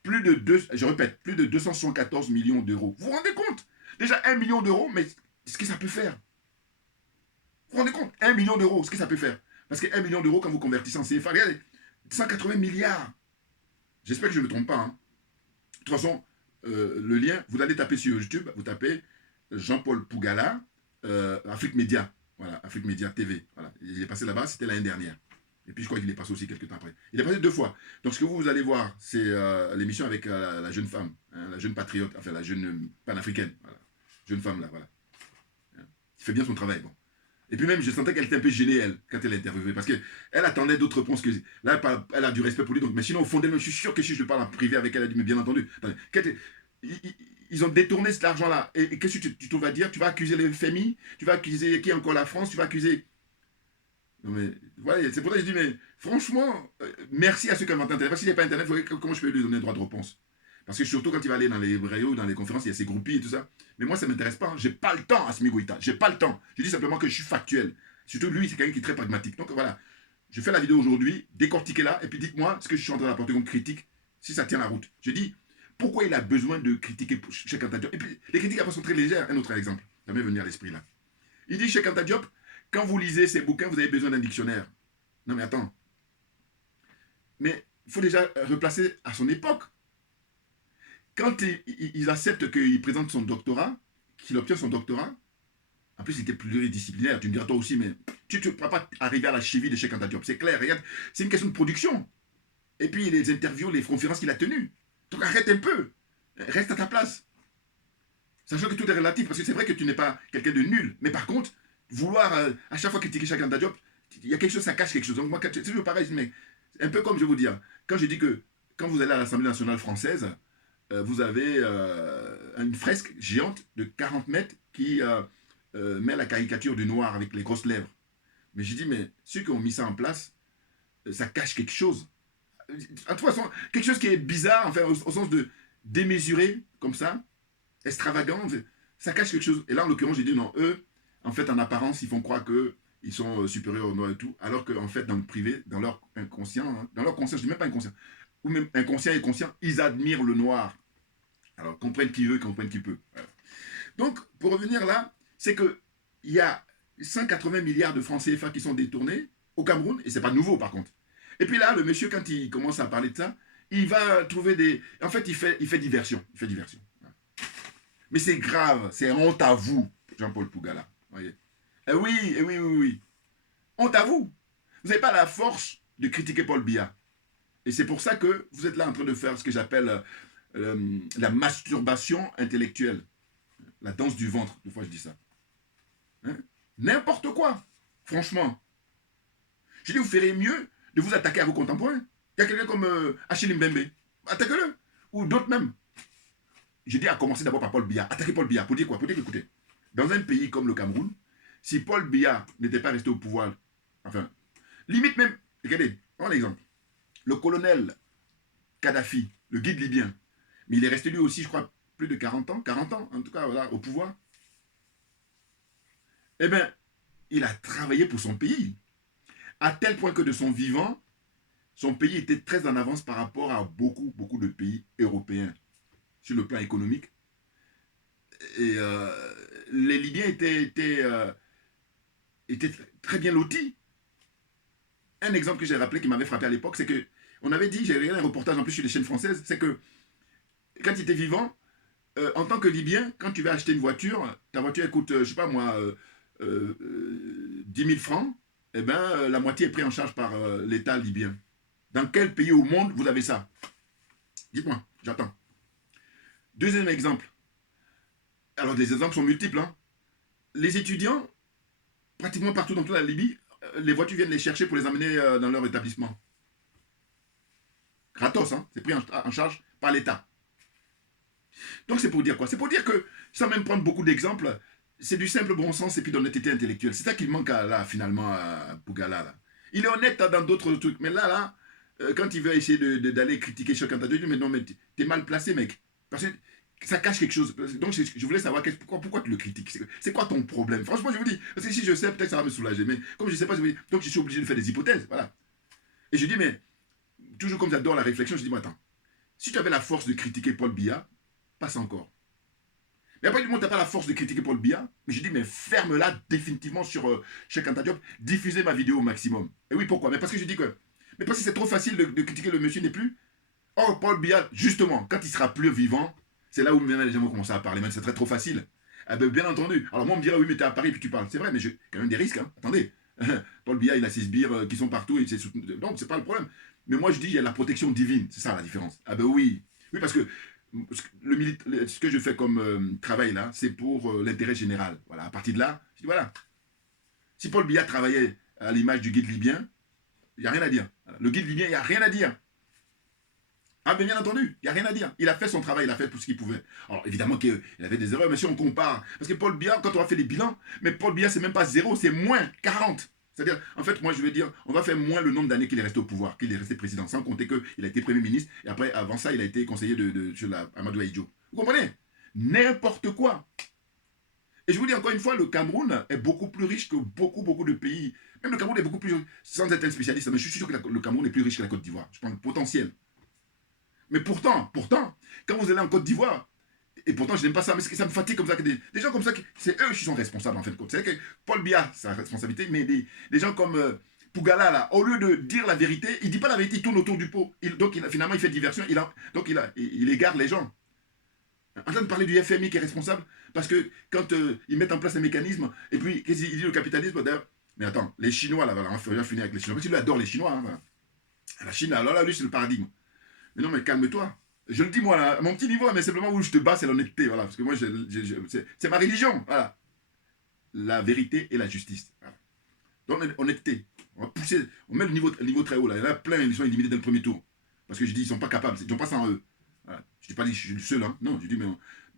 Je répète, plus de 274 millions d'euros. Vous vous rendez compte? Déjà 1 million d'euros, mais ce que ça peut faire. Vous vous rendez compte? 1 million d'euros, ce que ça peut faire. Parce que 1 million d'euros, quand vous convertissez en CFA, regardez, 180 milliards. J'espère que je ne me trompe pas. Hein. De toute façon, le lien, vous allez taper sur YouTube, vous tapez Jean-Paul Pougala, Afrique Média. Voilà, Afrique Média TV. Voilà. Il est passé là-bas, c'était l'année dernière. Et puis je crois qu'il est passé aussi quelques temps après. Il est passé 2 fois. Donc ce que vous allez voir, c'est l'émission avec la jeune femme, hein, la jeune patriote, enfin la jeune panafricaine. Voilà. Jeune femme là, voilà. Hein. Il fait bien son travail. Bon. Et puis même, je sentais qu'elle était un peu gênée, elle, quand elle est interviewée. Parce qu'elle attendait d'autres réponses que. Là, elle a du respect pour lui. Donc, mais sinon, au fond d'elle, je suis sûr que si je parle en privé avec elle, elle a dit, mais bien entendu. Attendez, ils ont détourné cet argent-là. Et qu'est-ce que tu vas dire? Tu vas accuser les FMI? Tu vas accuser qui encore? La France? Tu vas accuser. Non mais, voilà, c'est pour ça que je dis, mais franchement, merci à ceux qui inventent Internet. Parce qu'il n'y a pas Internet, comment je peux lui donner droit de réponse? Parce que surtout quand il va aller dans les réunions, dans les conférences, il y a ses groupies et tout ça. Mais moi, ça ne m'intéresse pas. Hein. J'ai pas le temps, Assimi Goïta. J'ai pas le temps. Je dis simplement que je suis factuel. Surtout lui, c'est quelqu'un qui est très pragmatique. Donc voilà, je fais la vidéo aujourd'hui, décortiquez-la, et puis dites-moi ce que je suis en train d'apporter comme critique, si ça tient la route. Je dis, pourquoi il a besoin de critiquer Cheikh Anta Diop? Et puis, les critiques après sont très légères. Un autre exemple, ça m'est venu à l'esprit là. Il dit, Cheikh Anta Diop, quand vous lisez ces bouquins, vous avez besoin d'un dictionnaire. Non mais attends. Mais il faut déjà replacer à son époque. Quand il accepte qu'il présente son doctorat, qu'il obtient son doctorat, en plus il était pluridisciplinaire, tu me diras toi aussi, mais tu ne peux pas arriver à la cheville de Cheikh Anta Diop. C'est clair, regarde, c'est une question de production. Et puis les interviews, les conférences qu'il a tenues. Donc arrête un peu. Reste à ta place. Sachant que tout est relatif, parce que c'est vrai que tu n'es pas quelqu'un de nul. Mais par contre, vouloir à chaque fois critiquer Cheikh Anta Diop, il y a quelque chose, ça cache quelque chose. Donc moi, c'est toujours pareil, mais un peu comme je vais vous dire, quand je dis que quand vous allez à l'Assemblée nationale française, vous avez une fresque géante de 40 mètres qui met la caricature du noir avec les grosses lèvres. Mais j'ai dit, mais ceux qui ont mis ça en place, ça cache quelque chose. En toute façon, quelque chose qui est bizarre, enfin, au sens de démesuré, comme ça, extravagant, ça cache quelque chose. Et là, en l'occurrence, j'ai dit, non, eux, en fait, en apparence, ils font croire qu'ils sont supérieurs aux noirs et tout, alors qu'en fait, dans le privé, dans leur inconscient, hein, dans leur conscient, je dis même pas inconscient, ou même inconscient et conscient, ils admirent le noir. Alors, comprennent qui veut, comprennent qui peut. Voilà. Donc, pour revenir là, c'est qu'il y a 180 milliards de francs CFA qui sont détournés au Cameroun, et c'est pas nouveau par contre. Et puis là, le monsieur, quand il commence à parler de ça, il va trouver des... En fait, il fait diversion. Il fait diversion. Voilà. Mais c'est grave, c'est honte à vous, Jean-Paul Pougala. Voyez. Eh oui, eh oui, oui, oui. Honte à vous. Vous n'avez pas la force de critiquer Paul Biya. Et c'est pour ça que vous êtes là en train de faire ce que j'appelle la masturbation intellectuelle. La danse du ventre, des fois je dis ça. Hein? N'importe quoi, franchement. Je dis, vous ferez mieux de vous attaquer à vos contemporains. Il y a quelqu'un comme Achille Mbembe. Attaquez-le. Ou d'autres même. Je dis à commencer d'abord par Paul Biya. Attaquez Paul Biya. Pour dire quoi? Pour dire, écoutez, dans un pays comme le Cameroun, si Paul Biya n'était pas resté au pouvoir, enfin, limite même, regardez, un exemple. Le colonel Kadhafi, le guide libyen, mais il est resté lui aussi, je crois, plus de 40 ans en tout cas, voilà, au pouvoir. Eh bien, il a travaillé pour son pays, à tel point que de son vivant, son pays était très en avance par rapport à beaucoup, beaucoup de pays européens, sur le plan économique. Et les Libyens étaient très bien lotis. Un exemple que j'ai rappelé qui m'avait frappé à l'époque, c'est que on avait dit, j'ai regardé un reportage en plus sur les chaînes françaises, c'est que quand il était vivant, en tant que Libyen, quand tu vas acheter une voiture, ta voiture elle coûte, je sais pas moi, 10 000 francs, eh ben, la moitié est prise en charge par l'État libyen. Dans quel pays au monde vous avez ça? Dites-moi, j'attends. Deuxième exemple. Alors, les exemples sont multiples. Hein. Les étudiants, pratiquement partout dans toute la Libye, les voitures viennent les chercher pour les amener dans leur établissement. Gratos, hein, c'est pris en charge par l'État. Donc, c'est pour dire quoi? C'est pour dire que, sans même prendre beaucoup d'exemples, c'est du simple bon sens et puis d'honnêteté intellectuelle. C'est ça qu'il manque là, finalement, à Bougala. Là. Il est honnête dans d'autres trucs, mais là, quand il veut essayer d'aller critiquer chacun, il dit, mais non, mais t'es mal placé, mec. Parce que ça cache quelque chose. Donc, je voulais savoir pourquoi tu le critiques. C'est quoi ton problème? Franchement, je vous dis, parce que si je sais, peut-être ça va me soulager. Mais comme je ne sais pas, donc je suis obligé de faire des hypothèses. Voilà. Et je dis, mais, toujours comme j'adore la réflexion, je dis, moi, attends, si tu avais la force de critiquer Paul Biya, passe encore. Mais après, du moment où tu n'as pas la force de critiquer Paul Biya, mais je dis, mais ferme-la définitivement sur Cheikh Anta Diop, diffusez ma vidéo au maximum. Et oui, pourquoi? Mais parce que je dis que, mais parce que c'est trop facile de critiquer le monsieur n'est plus. Or, Paul Biya, justement, quand il sera plus vivant, c'est là où maintenant les gens vont commencer à parler. Mais c'est trop facile. Ah ben, bien entendu. Alors moi, on me dirait, oui, mais t'es à Paris, puis tu parles. C'est vrai, mais j'ai quand même des risques. Hein. Attendez. Paul Biya, il a ses sbires qui sont partout. Et donc, c'est pas le problème. Mais moi, je dis, il y a la protection divine. C'est ça la différence. Ah ben oui. Oui, parce que ce que je fais comme travail là, c'est pour l'intérêt général. Voilà. À partir de là, je dis, voilà. Si Paul Biya travaillait à l'image du guide libyen, il n'y a rien à dire. Voilà. Le guide libyen, il n'y a rien à dire. Ah, mais bien entendu, il n'y a rien à dire. Il a fait son travail, il a fait tout ce qu'il pouvait. Alors, évidemment qu'il avait des erreurs, mais si on compare, parce que Paul Biya, quand on a fait les bilans, mais Paul Biya, c'est même pas 0, c'est moins 40. C'est-à-dire, en fait, moi, je veux dire, on va faire moins le nombre d'années qu'il est resté au pouvoir, qu'il est resté président, sans compter qu'il a été Premier ministre, et après, avant ça, il a été conseiller de Amadou Ahidjo. Vous comprenez? N'importe quoi. Et je vous dis encore une fois, le Cameroun est beaucoup plus riche que beaucoup de pays. Même le Cameroun est beaucoup plus riche, sans être un spécialiste, mais je suis sûr que le Cameroun est plus riche que la Côte d'Ivoire. Je pense le potentiel. Mais pourtant, quand vous allez en Côte d'Ivoire, et pourtant je n'aime pas ça, mais ça me fatigue comme ça, que des gens comme ça, c'est eux qui sont responsables en fin de compte. C'est vrai que Paul Biya, c'est sa responsabilité, mais des gens comme Bougala, là, au lieu de dire la vérité, il ne dit pas la vérité, il tourne autour du pot. Finalement, il fait diversion, il égare les gens. En train de parler du FMI qui est responsable, parce que quand ils mettent en place un mécanisme, et puis il dit le capitalisme, d'ailleurs, mais attends, les Chinois, là, voilà, on va finir avec les Chinois, parce qu'il adore les Chinois, hein, voilà. La Chine, alors là, lui, c'est le paradigme. Mais non, mais calme-toi. Je le dis moi, là, à mon petit niveau, mais simplement où je te bats, c'est l'honnêteté. Voilà, parce que moi, c'est ma religion. Voilà. La vérité et la justice. Voilà. Donc, honnêteté. On va pousser, on met le niveau très haut. Là. Il y en a plein, ils sont éliminés dans le premier tour. Parce que je dis, ils ne sont pas capables. Ils n'ont pas ça en eux. Voilà. Je ne dis pas que je suis le seul. Hein. Non, je dis, mais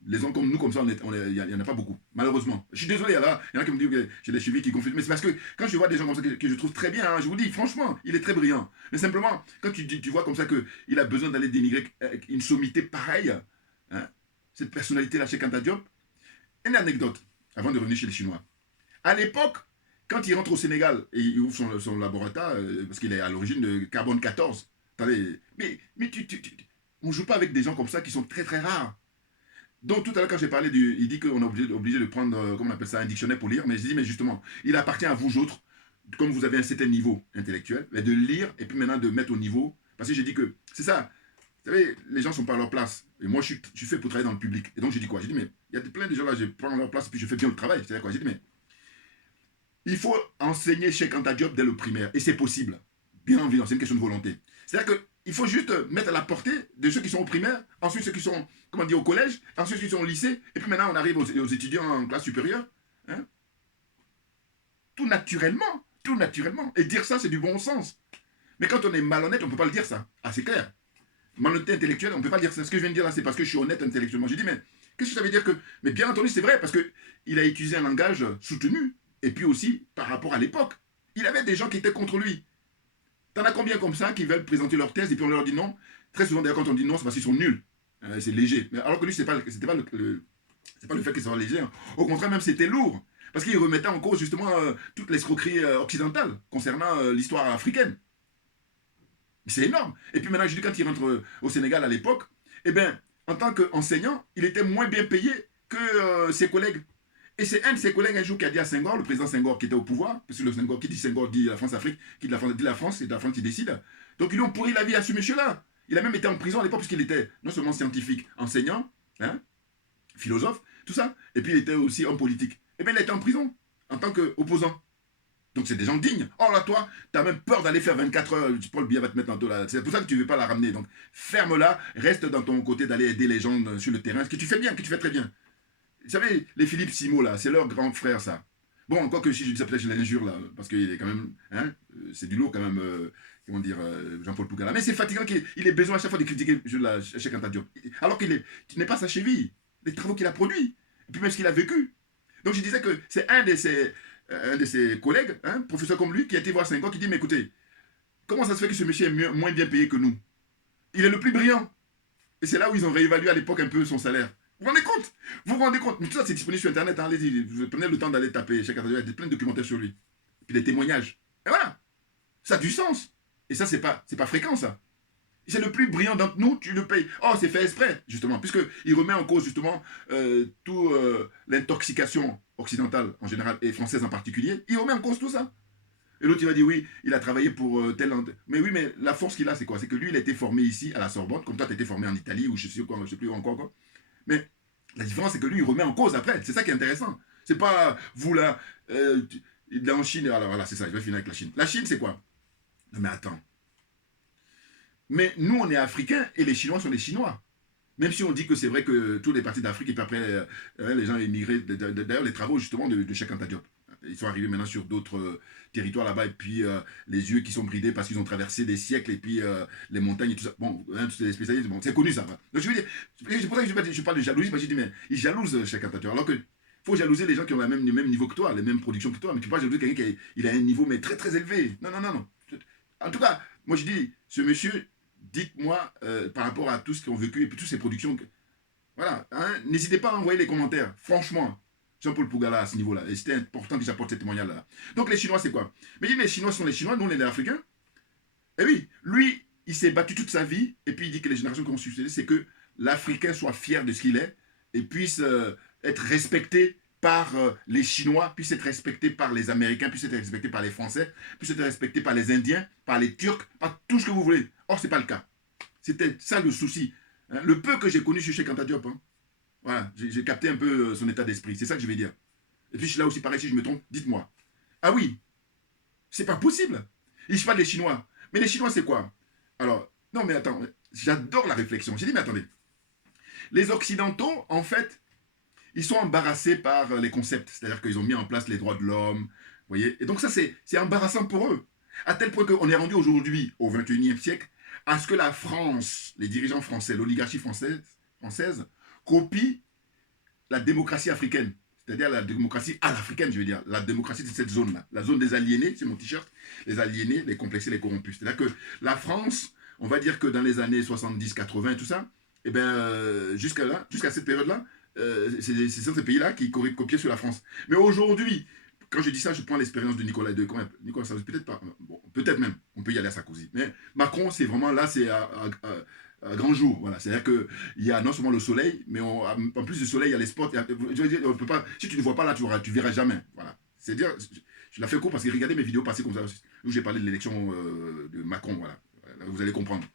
les gens comme nous, comme ça, il n'y en a pas beaucoup. Malheureusement. Je suis désolé, il y en a qui me disent que j'ai des chevilles qui confusent. Mais c'est parce que quand je vois des gens comme ça que je trouve très bien, hein, je vous dis, franchement, il est très brillant. Mais simplement, quand tu vois comme ça qu'il a besoin d'aller dénigrer une sommité pareille, hein, cette personnalité-là chez Anta Diop, une anecdote, avant de revenir chez les Chinois. À l'époque, quand il rentre au Sénégal et il ouvre son laboratoire, parce qu'il est à l'origine de Carbone 14, attendez, mais on ne joue pas avec des gens comme ça qui sont très très rares. Donc tout à l'heure quand j'ai parlé il dit qu'on est obligé de prendre, comment on appelle ça, un dictionnaire pour lire, mais je dis mais justement, il appartient à vous autres, comme vous avez un certain niveau intellectuel, de lire et puis maintenant de mettre au niveau, parce que j'ai dit que c'est ça, vous savez, les gens sont pas à leur place, et moi je suis fait pour travailler dans le public, et donc j'ai dit quoi, j'ai dit mais il y a plein de gens là, je prends leur place et puis je fais bien le travail, c'est-à-dire quoi, j'ai dit mais il faut enseigner Cheikh Anta Diop dès le primaire, et c'est possible, bien évidemment, c'est une question de volonté, c'est-à-dire que il faut juste mettre à la portée de ceux qui sont au primaire, ensuite ceux qui sont, comment dire, au collège, ensuite ceux qui sont au lycée, et puis maintenant on arrive aux étudiants en classe supérieure. Hein? Tout naturellement. Et dire ça, c'est du bon sens. Mais quand on est malhonnête, on ne peut pas le dire ça. Ah, c'est clair. Malhonnêteté intellectuelle, on ne peut pas le dire ça. Ce que je viens de dire là, c'est parce que je suis honnête intellectuellement. J'ai dit, mais qu'est-ce que ça veut dire que... Mais bien entendu, c'est vrai, parce qu'il a utilisé un langage soutenu, et puis aussi par rapport à l'époque. Il avait des gens qui étaient contre lui. T'en as combien comme ça qui veulent présenter leur thèse et puis on leur dit non? Très souvent d'ailleurs quand on dit non, c'est parce qu'ils sont nuls. C'est léger. Mais alors que lui, c'est pas le fait qu'il soit léger. Hein. Au contraire, même c'était lourd. Parce qu'il remettait en cause justement toute l'escroquerie occidentale concernant l'histoire africaine. C'est énorme. Et puis maintenant, je dis quand il rentre au Sénégal à l'époque, eh bien, en tant qu'enseignant, il était moins bien payé que ses collègues. Et c'est un de ses collègues un jour qui a dit à Senghor, le président Senghor qui était au pouvoir, parce que le Senghor, qui dit Senghor dit la France-Afrique, qui dit la France, c'est la France qui décide. Donc ils lui ont pourri la vie à ce monsieur-là. Il a même été en prison à l'époque parce qu'il était non seulement scientifique, enseignant, hein, philosophe, tout ça. Et puis il était aussi homme politique. Et bien il était en prison en tant qu'opposant. Donc c'est des gens dignes. Oh là, toi, t'as même peur d'aller faire 24 heures, Paul Biya va te mettre en dos là. C'est pour ça que tu ne veux pas la ramener. Donc ferme-la, reste dans ton côté d'aller aider les gens sur le terrain, ce que tu fais bien, que tu fais très bien. Vous savez, les Philippe Simo là, c'est leur grand frère ça. Bon, encore que si je dis ça, peut-être je l'injure là, parce qu'il est quand même, hein, c'est du lourd quand même, comment dire, Jean-Paul Pougala. Mais c'est fatigant qu'il ait besoin à chaque fois de critiquer Cheikh Anta Diop. Alors qu'il n'est pas sa cheville, les travaux qu'il a produits, et puis même ce qu'il a vécu. Donc je disais que c'est un de ses collègues, hein, professeur comme lui, qui a été voir Senghor, qui dit, mais écoutez, comment ça se fait que ce monsieur est moins bien payé que nous? Il est le plus brillant. Et c'est là où ils ont réévalué à l'époque un peu son salaire. Vous vous rendez compte? Vous vous rendez compte? Mais tout ça, c'est disponible sur Internet. Hein, allez-y, vous prenez le temps d'aller taper Cheikh Anta Diop, il y a plein de documentaires sur lui. Et puis des témoignages. Et voilà. Ça a du sens. Et ça, c'est pas fréquent, ça. C'est le plus brillant d'entre nous, tu le payes. Oh, c'est fait exprès, justement, puisqu'il remet en cause, justement, toute l'intoxication occidentale en général, et française en particulier. Il remet en cause tout ça. Et l'autre, il va dire, oui, il a travaillé pour tel... Mais oui, mais la force qu'il a, c'est quoi? C'est que lui, il a été formé ici, à la Sorbonne, comme toi, tu as été formé en Italie, ou je sais plus encore quoi. Mais la différence, c'est que lui, il remet en cause après. C'est ça qui est intéressant. C'est pas vous là, en Chine. Alors voilà, c'est ça, je vais finir avec la Chine. La Chine, c'est quoi? Non, mais attends. Mais nous, on est Africains et les Chinois sont les Chinois. Même si on dit que c'est vrai que tous les partis d'Afrique, et puis après, les gens émigrés. D'ailleurs, les travaux justement de Cheikh Anta Diop. Ils sont arrivés maintenant sur d'autres territoires là-bas, et puis les yeux qui sont bridés parce qu'ils ont traversé des siècles, et puis les montagnes et tout ça. Bon, hein, c'est des spécialistes, bon, c'est connu ça. Va. Donc je veux dire, c'est pour ça que je parle de jalousie, parce que je dis, mais ils jalousent Cheikh Anta Diop. Alors que faut jalouser les gens qui ont le même niveau que toi, les mêmes productions que toi, mais tu peux pas jalouser quelqu'un qui a un niveau mais très très élevé. Non, non, non, non. En tout cas, moi je dis, ce monsieur, dites-moi par rapport à tout ce qu'ils ont vécu et puis toutes ces productions. Voilà, hein, n'hésitez pas à envoyer les commentaires, franchement. Jean-Paul Pougala à ce niveau-là. Et c'était important que j'apporte ces témoignages-là. Donc les Chinois, c'est quoi? Mais il dit, les Chinois sont les Chinois, nous on est les Africains. Et oui, lui, il s'est battu toute sa vie, et puis il dit que les générations qui ont succédé, c'est que l'Africain soit fier de ce qu'il est, et puisse être respecté par les Chinois, puisse être respecté par les Américains, puisse être respecté par les Français, puisse être respecté par les Indiens, par les Turcs, par tout ce que vous voulez. Or, ce n'est pas le cas. C'était ça le souci. Hein, le peu que j'ai connu sur Cheikh Anta Diop, hein, voilà, j'ai capté un peu son état d'esprit. C'est ça que je vais dire. Et puis là aussi, pareil, si je me trompe, dites-moi. Ah oui, c'est pas possible. Et je parle des Chinois. Mais les Chinois, c'est quoi? Alors, non mais attends, j'adore la réflexion. J'ai dit, mais attendez. Les Occidentaux, en fait, ils sont embarrassés par les concepts. C'est-à-dire qu'ils ont mis en place les droits de l'homme. Vous voyez? Et donc ça, c'est embarrassant pour eux. À tel point qu'on est rendu aujourd'hui, au XXIe siècle, à ce que la France, les dirigeants français, l'oligarchie française copie la démocratie africaine, c'est-à-dire la démocratie à l'africaine, je veux dire, la démocratie de cette zone-là, la zone des aliénés, c'est mon t-shirt, les aliénés, les complexés, les corrompus. C'est-à-dire que la France, on va dire que dans les années 70, 80 et tout ça, eh bien, jusqu'à cette période-là, c'est ces pays-là qui copiaient sur la France. Mais aujourd'hui, quand je dis ça, je prends l'expérience de Nicolas Sarkozy, peut-être pas, bon, peut-être même, on peut y aller à Sarkozy. Mais Macron, c'est vraiment là, c'est à grand jour, voilà. C'est-à-dire qu'il y a non seulement le soleil, mais en plus du soleil, il y a les spots. Je veux dire, on peut pas, si tu ne vois pas là, tu verras jamais. Voilà. C'est-à-dire, je la fais court parce que regardez mes vidéos passées comme ça, où j'ai parlé de l'élection de Macron, voilà. Vous allez comprendre.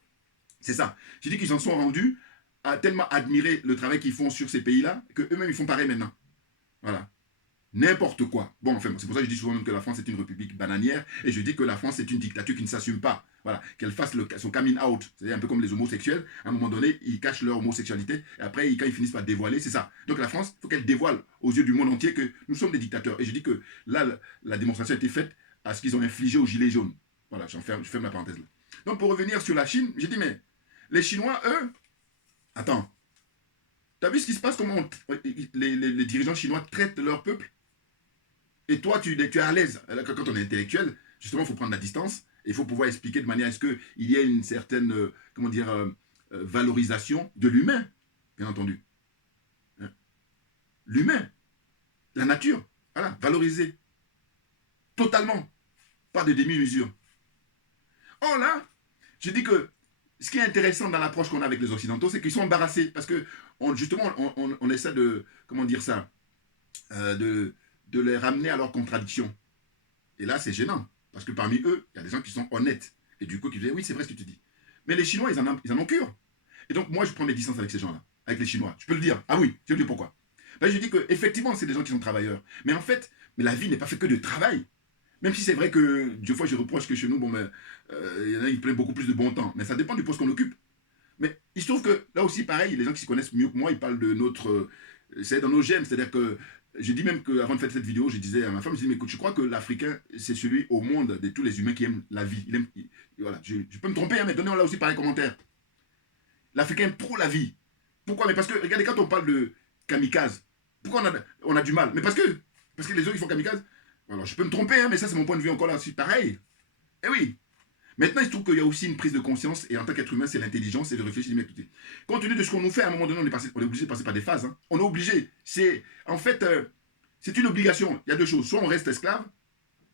C'est ça. J'ai dit qu'ils en sont rendus à tellement admirer le travail qu'ils font sur ces pays-là, qu'eux-mêmes, ils font pareil maintenant. Voilà. N'importe quoi. Bon, enfin, c'est pour ça que je dis souvent que la France est une république bananière, et je dis que la France est une dictature qui ne s'assume pas. Voilà, qu'elle fasse son coming out. C'est un peu comme les homosexuels. À un moment donné, ils cachent leur homosexualité, et après, quand ils finissent par dévoiler, c'est ça. Donc la France, il faut qu'elle dévoile aux yeux du monde entier que nous sommes des dictateurs. Et je dis que là, la démonstration a été faite à ce qu'ils ont infligé aux Gilets jaunes. Voilà, je ferme la parenthèse là. Donc pour revenir sur la Chine, j'ai dit, mais les Chinois, eux, attends, t'as vu ce qui se passe, comment les dirigeants chinois traitent leur peuple? Et toi, tu es à l'aise. Quand on est intellectuel, justement, il faut prendre la distance. Et il faut pouvoir expliquer de manière à ce qu'il y ait une certaine, valorisation de l'humain, bien entendu. Hein? L'humain, la nature, voilà, valoriser. Totalement. Pas de demi-mesure. Or là, je dis que ce qui est intéressant dans l'approche qu'on a avec les Occidentaux, c'est qu'ils sont embarrassés. Parce que, justement, on essaie de, comment dire ça, de les ramener à leurs contradictions. Et là, c'est gênant. Parce que parmi eux, il y a des gens qui sont honnêtes. Et du coup, qui disent, oui, c'est vrai ce que tu dis. Mais les Chinois, ils en ont cure. Et donc, moi, je prends mes distances avec ces gens-là. avec les Chinois. Je peux le dire. Ah oui, je vais dire pourquoi. Ben, je dis qu'effectivement, c'est des gens qui sont travailleurs. Mais en fait, mais la vie n'est pas faite que de travail. Même si c'est vrai que, des fois, je reproche que chez nous, bon, ben, il y en a qui prennent beaucoup plus de bon temps. Mais ça dépend du poste qu'on occupe. Mais il se trouve que, là aussi, pareil, les gens qui s'y connaissent mieux que moi, ils parlent de notre... c'est dans nos gènes. C'est-à-dire que, je dis même qu'avant de faire cette vidéo, je disais à ma femme, je dis, mais écoute, je crois que l'Africain, c'est celui au monde de tous les humains qui aime la vie. Voilà, je peux me tromper, hein, mais donnez-moi là aussi pareil commentaire. L'Africain aime trop la vie. Pourquoi? Mais parce que, regardez, quand on parle de kamikaze, pourquoi on a du mal? Mais parce que les autres, ils font kamikaze. Alors, je peux me tromper, hein, mais ça, c'est mon point de vue encore là aussi. Pareil. Eh oui. Maintenant, il se trouve qu'il y a aussi une prise de conscience, et en tant qu'être humain, c'est l'intelligence et de réfléchir. Écoutez, compte tenu de ce qu'on nous fait, à un moment donné, on est obligé de passer par des phases. Hein. On est obligé. En fait, c'est une obligation. Il y a deux choses. Soit on reste esclave,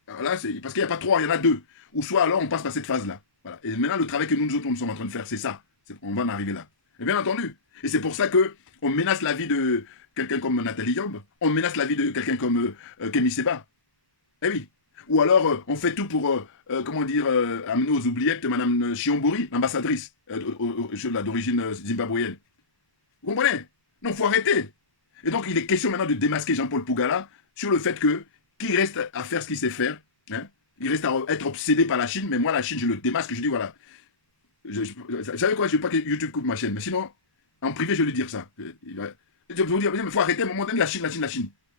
là, parce qu'il n'y a pas trois, il y en a deux. Ou soit alors on passe par cette phase-là. Voilà. Et maintenant, le travail que nous autres, nous sommes en train de faire, c'est ça. On va en arriver là. Et bien entendu. Et c'est pour ça qu'on menace la vie de quelqu'un comme Nathalie Yamb, on menace la vie de quelqu'un comme Kemi Seba. Eh oui. Ou alors, on fait tout pour, comment dire, amener aux oubliettes Mme Chiombori, l'ambassadrice d'origine zimbabwéenne. Vous comprenez? Non, il faut arrêter. Et donc, il est question maintenant de démasquer Jean-Paul Pougala sur le fait qu'il reste à faire ce qu'il sait faire. Hein? Il reste à être obsédé par la Chine, mais moi, la Chine, je le démasque. Je dis, voilà. Vous savez quoi? Je ne veux pas que YouTube coupe ma chaîne. Mais sinon, en privé, je vais lui dire ça. Je vais vous dire, mais il faut arrêter à un moment donné la Chine.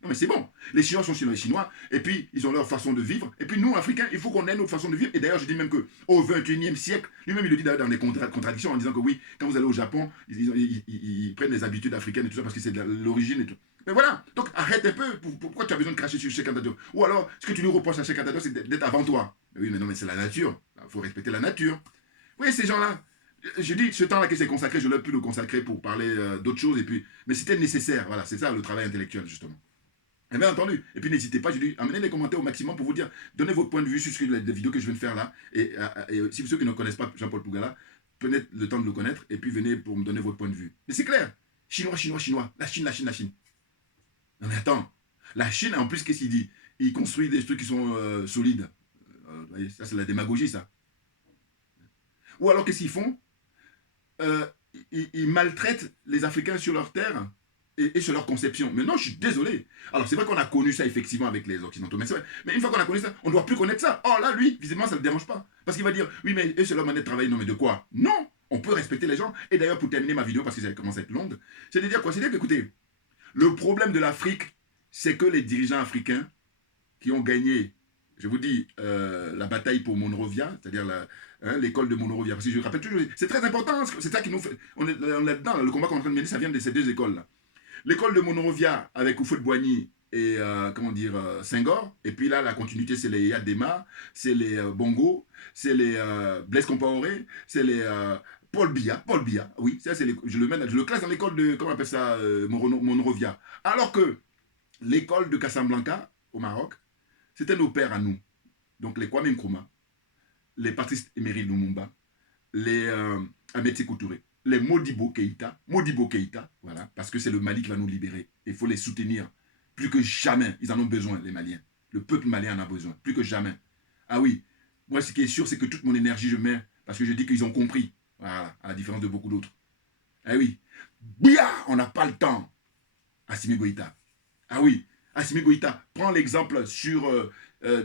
Non, mais c'est bon. Les Chinois sont les Chinois, et puis ils ont leur façon de vivre. Et puis nous, Africains, il faut qu'on ait notre façon de vivre. Et d'ailleurs, je dis même qu'au XXIe siècle, lui-même, il le dit d'ailleurs dans des contradictions en disant que oui, quand vous allez au Japon, ils prennent les habitudes africaines et tout ça parce que c'est de l'origine et tout. Mais voilà, donc arrête un peu. Pourquoi tu as besoin de cracher sur Cheikh Anta Diop? Ou alors, ce que tu nous reproches à Cheikh Anta Diop, c'est d'être avant toi. Mais oui, mais non, mais c'est la nature. Il faut respecter la nature. Oui, ces gens-là. Je dis, ce temps-là qui s'est consacré, je l'ai pu le consacrer pour parler d'autres choses. Et puis, mais c'était nécessaire. Voilà, c'est ça le travail intellectuel, justement. Et bien entendu. Et puis n'hésitez pas, je dis, amenez les commentaires au maximum pour vous dire, donnez votre point de vue sur les vidéos que je viens de faire là. Et si ceux qui ne connaissent pas Jean-Paul Pougala, prenez le temps de le connaître et puis venez pour me donner votre point de vue. Mais c'est clair. Chinois. La Chine. Non mais attends. La Chine, en plus, qu'est-ce qu'il dit? Il construit des trucs qui sont solides. Vous voyez, ça, c'est la démagogie, ça. Ou alors, qu'est-ce qu'ils font? Ils maltraitent les Africains sur leur terre et sur leur conception. Mais non, je suis désolé. Alors, c'est vrai qu'on a connu ça, effectivement, avec les Occidentaux. Mais une fois qu'on a connu ça, on ne doit plus connaître ça. Oh, là, lui, visiblement, ça ne le dérange pas. Parce qu'il va dire, oui, mais eux, c'est leur manière de travailler. Non, mais de quoi? Non, on peut respecter les gens. Et d'ailleurs, pour terminer ma vidéo, parce que ça commence à être longue, c'est de dire quoi? C'est de dire qu'écoutez, le problème de l'Afrique, c'est que les dirigeants africains qui ont gagné, je vous dis, la bataille pour Monrovia, c'est-à-dire l'école de Monrovia. Parce que je rappelle toujours, c'est très important, c'est ça qui nous fait. On est là-dedans, le combat qu'on est en train de mener, ça vient de ces deux écoles-là. L'école de Monrovia avec Houphouët-Boigny et Senghor. Et puis là, la continuité, c'est les Yadema, c'est les Bongo, c'est les Blaise Compaoré, c'est les Paul Biya. Oui, ça, je le classe dans l'école de, comment on appelle ça, Monrovia. Alors que l'école de Casablanca, au Maroc, c'était nos pères à nous. Donc les Kwame Nkrumah, les Patrice Emery Lumumba, les Ahmed Sékou Touré, les Modibo Keïta, voilà, parce que c'est le Mali qui va nous libérer. Il faut les soutenir. Plus que jamais, ils en ont besoin, les Maliens. Le peuple malien en a besoin, plus que jamais. Ah oui, moi ce qui est sûr, c'est que toute mon énergie, je mets, parce que je dis qu'ils ont compris. Voilà, à la différence de beaucoup d'autres. Ah oui, Bouya, on n'a pas le temps. Assimi Goïta. Ah oui, Assimi Goïta, prends l'exemple sur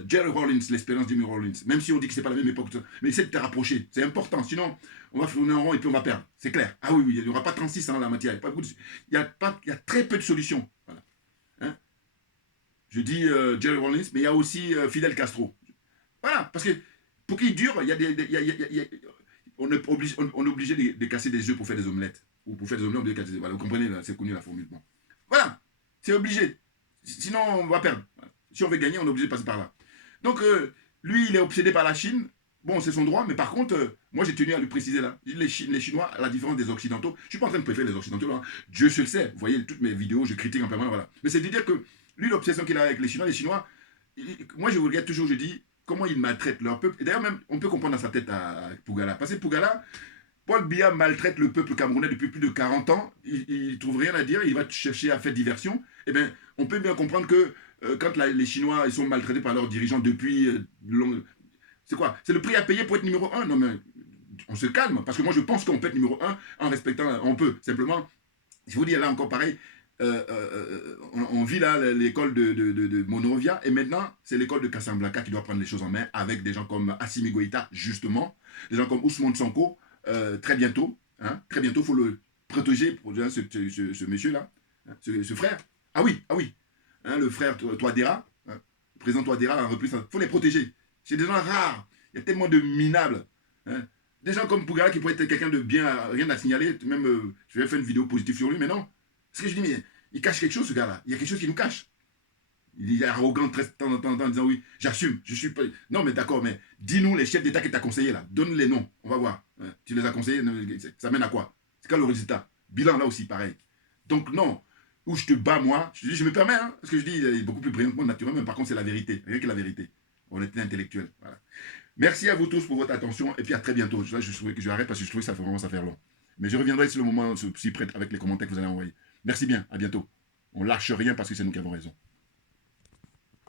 Jerry Rawlins, l'expérience de Jerry Rawlins. Même si on dit que ce n'est pas la même époque, mais essaie de te rapprocher. C'est important, sinon on va tourner en rond et puis on va perdre. C'est clair. Ah oui, il n'y aura pas 36 en la matière. Il y a très peu de solutions. Voilà. Hein? Je dis Jerry Rawlins, mais il y a aussi Fidel Castro. Voilà, parce que pour qu'il dure, on est obligé de casser des œufs pour faire des omelettes. Ou pour faire des omelettes, on doit casser des... Voilà, vous comprenez, c'est connu la formule. Bon. Voilà, c'est obligé. Sinon, on va perdre. Si on veut gagner, on est obligé de passer par là. Donc, lui, il est obsédé par la Chine. Bon, c'est son droit, mais par contre, moi, j'ai tenu à lui préciser là. Les Chinois, à la différence des Occidentaux, je ne suis pas en train de préférer les Occidentaux. Là. Dieu seul sait. Vous voyez, toutes mes vidéos, je critique en permanence. Voilà. Mais c'est de dire que lui, l'obsession qu'il a avec les Chinois, moi, je vous regarde toujours, je dis, comment ils maltraitent leur peuple. Et d'ailleurs, même, on peut comprendre dans sa tête à Pougala. Parce que Pougala, Paul Biya maltraite le peuple camerounais depuis plus de 40 ans. Il ne trouve rien à dire. Il va chercher à faire diversion. Eh bien, on peut bien comprendre que quand les Chinois ils sont maltraités par leurs dirigeants depuis... c'est quoi? C'est le prix à payer pour être numéro 1. Non, mais on se calme. Parce que moi, je pense qu'on peut être numéro 1 en respectant... On peut. Simplement, Je vous dis, là encore pareil, on vit là l'école de Monrovia, et maintenant, c'est l'école de Casablanca qui doit prendre les choses en main, avec des gens comme Assimi Goïta, justement, des gens comme Ousmane Sonko, très bientôt. Hein, très bientôt, il faut le protéger, pour ce monsieur-là, hein, ce frère. Ah oui, hein, le frère Touadéra, hein, le président Touadéra a repris ça. Il faut les protéger. C'est des gens rares. Il y a tellement de minables. Hein. Des gens comme Bougala qui pourrait être quelqu'un de bien, rien à signaler. Même, je vais faire une vidéo positive sur lui, mais non. Ce que je dis, mais il cache quelque chose, ce gars-là. Il y a quelque chose qui nous cache. Il est arrogant très de temps en temps en disant oui, j'assume, je suis pas. Non, mais d'accord, mais dis-nous les chefs d'État qui t'ont conseillé là. Donne les noms, on va voir. Hein. Tu les as conseillés, ça mène à quoi? C'est quoi le résultat? Bilan là aussi, pareil. Donc, non, où je te bats, moi, je dis, je me permets, hein, parce que je dis, il est beaucoup plus brillant que moi, naturellement, mais par contre, c'est la vérité. Rien que la vérité. Honnêteté intellectuelle. Voilà. Merci à vous tous pour votre attention, et puis à très bientôt. Là, je trouvais que je arrête parce que je trouvais que ça commence à faire long. Mais je reviendrai si le moment s'y prête avec les commentaires que vous allez envoyer. Merci bien, à bientôt. On lâche rien parce que c'est nous qui avons raison.